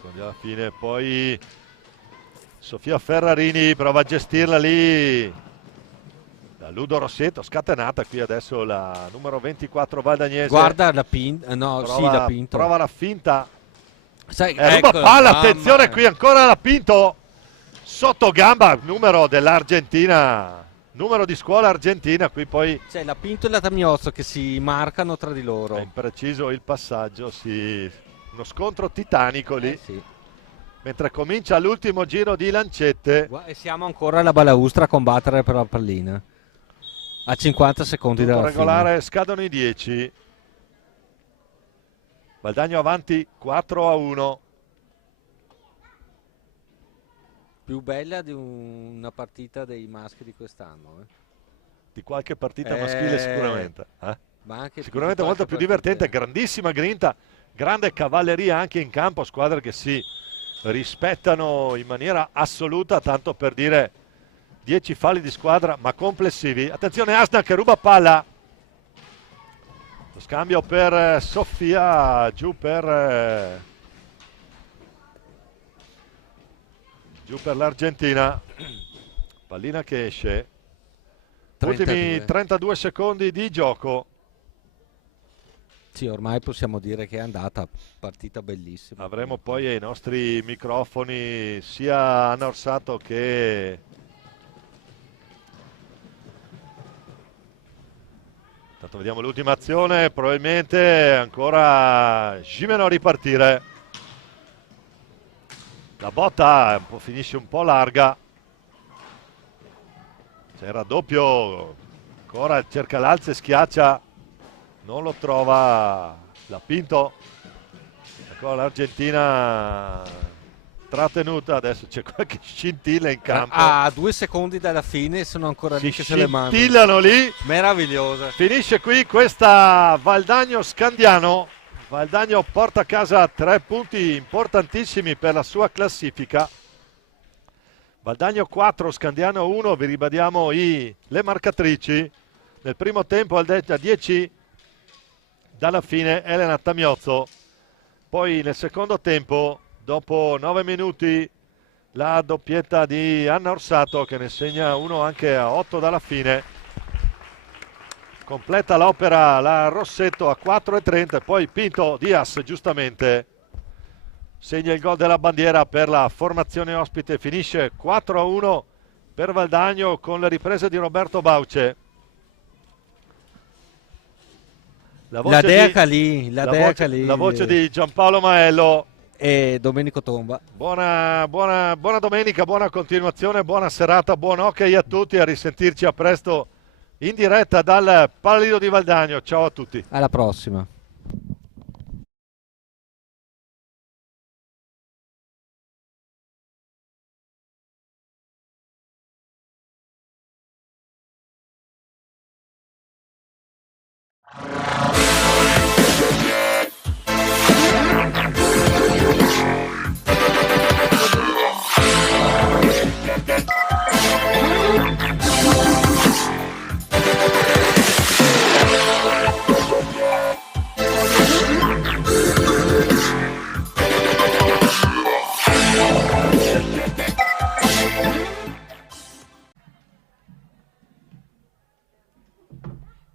Quindi alla fine poi Sofia Ferrarini prova a gestirla lì. Da Ludo Rossetto, scatenata qui adesso la numero 24 Valdagnese. Guarda la pinta, no, sì, prova, la pinto. prova la finta. Sai, Ruba ecco, palla, mamma. attenzione qui ancora la Pinto. Sotto gamba, numero dell'Argentina. Numero di scuola argentina, qui poi Cioè, la Pinto e la Tamiozzo che si marcano tra di è loro. impreciso il passaggio, sì. Uno scontro titanico lì. Sì. Mentre comincia l'ultimo giro di lancette. E siamo ancora alla balaustra a combattere per la pallina. A 50 secondi Tutto dalla regolare, scadono i 10. Valdagno avanti 4-1. Più bella di una partita dei maschi di quest'anno. Di qualche partita maschile sicuramente. Ma anche Sicuramente di molto più qualche partita- divertente, grandissima grinta, grande cavalleria anche in campo, squadre che si rispettano in maniera assoluta, tanto per dire 10 falli di squadra ma complessivi. Attenzione Asna che ruba palla. Lo scambio per Sofia, giù per l'Argentina. Pallina che esce. 32. Ultimi 32 secondi di gioco. Sì, ormai possiamo dire che è andata, partita bellissima. Avremo poi ai nostri microfoni sia Anna Orsato che intanto vediamo l'ultima azione, probabilmente ancora Gimeno a ripartire. La botta finisce un po' larga. C'è il raddoppio, ancora cerca l'alza e schiaccia, non lo trova, l'ha Pinto. Ecco l'Argentina trattenuta, adesso c'è qualche scintilla in campo. A 2 secondi dalla fine sono ancora lì Si che se le mandano. scintillano lì. Meravigliosa. Finisce qui questa Valdagno Scandiano. Valdagno porta a casa 3 punti importantissimi per la sua classifica. Valdagno 4, Scandiano 1, vi ribadiamo le marcatrici. Nel primo tempo a 10 dalla fine Elena Tamiozzo. Poi nel secondo tempo, dopo 9 minuti, la doppietta di Anna Orsato che ne segna uno anche a 8 dalla fine. Completa l'opera la Rossetto a 4:30 e poi Pinto Diaz giustamente segna il gol della bandiera per la formazione ospite. Finisce 4-1 per Valdagno con le riprese di Roberto Bauce. La voce di Giampaolo Maello e Domenico Tomba. Buona domenica, buona continuazione, buona serata, buon hockey a tutti, a risentirci a presto in diretta dal Pallino di Valdagno. Ciao a tutti. Alla prossima.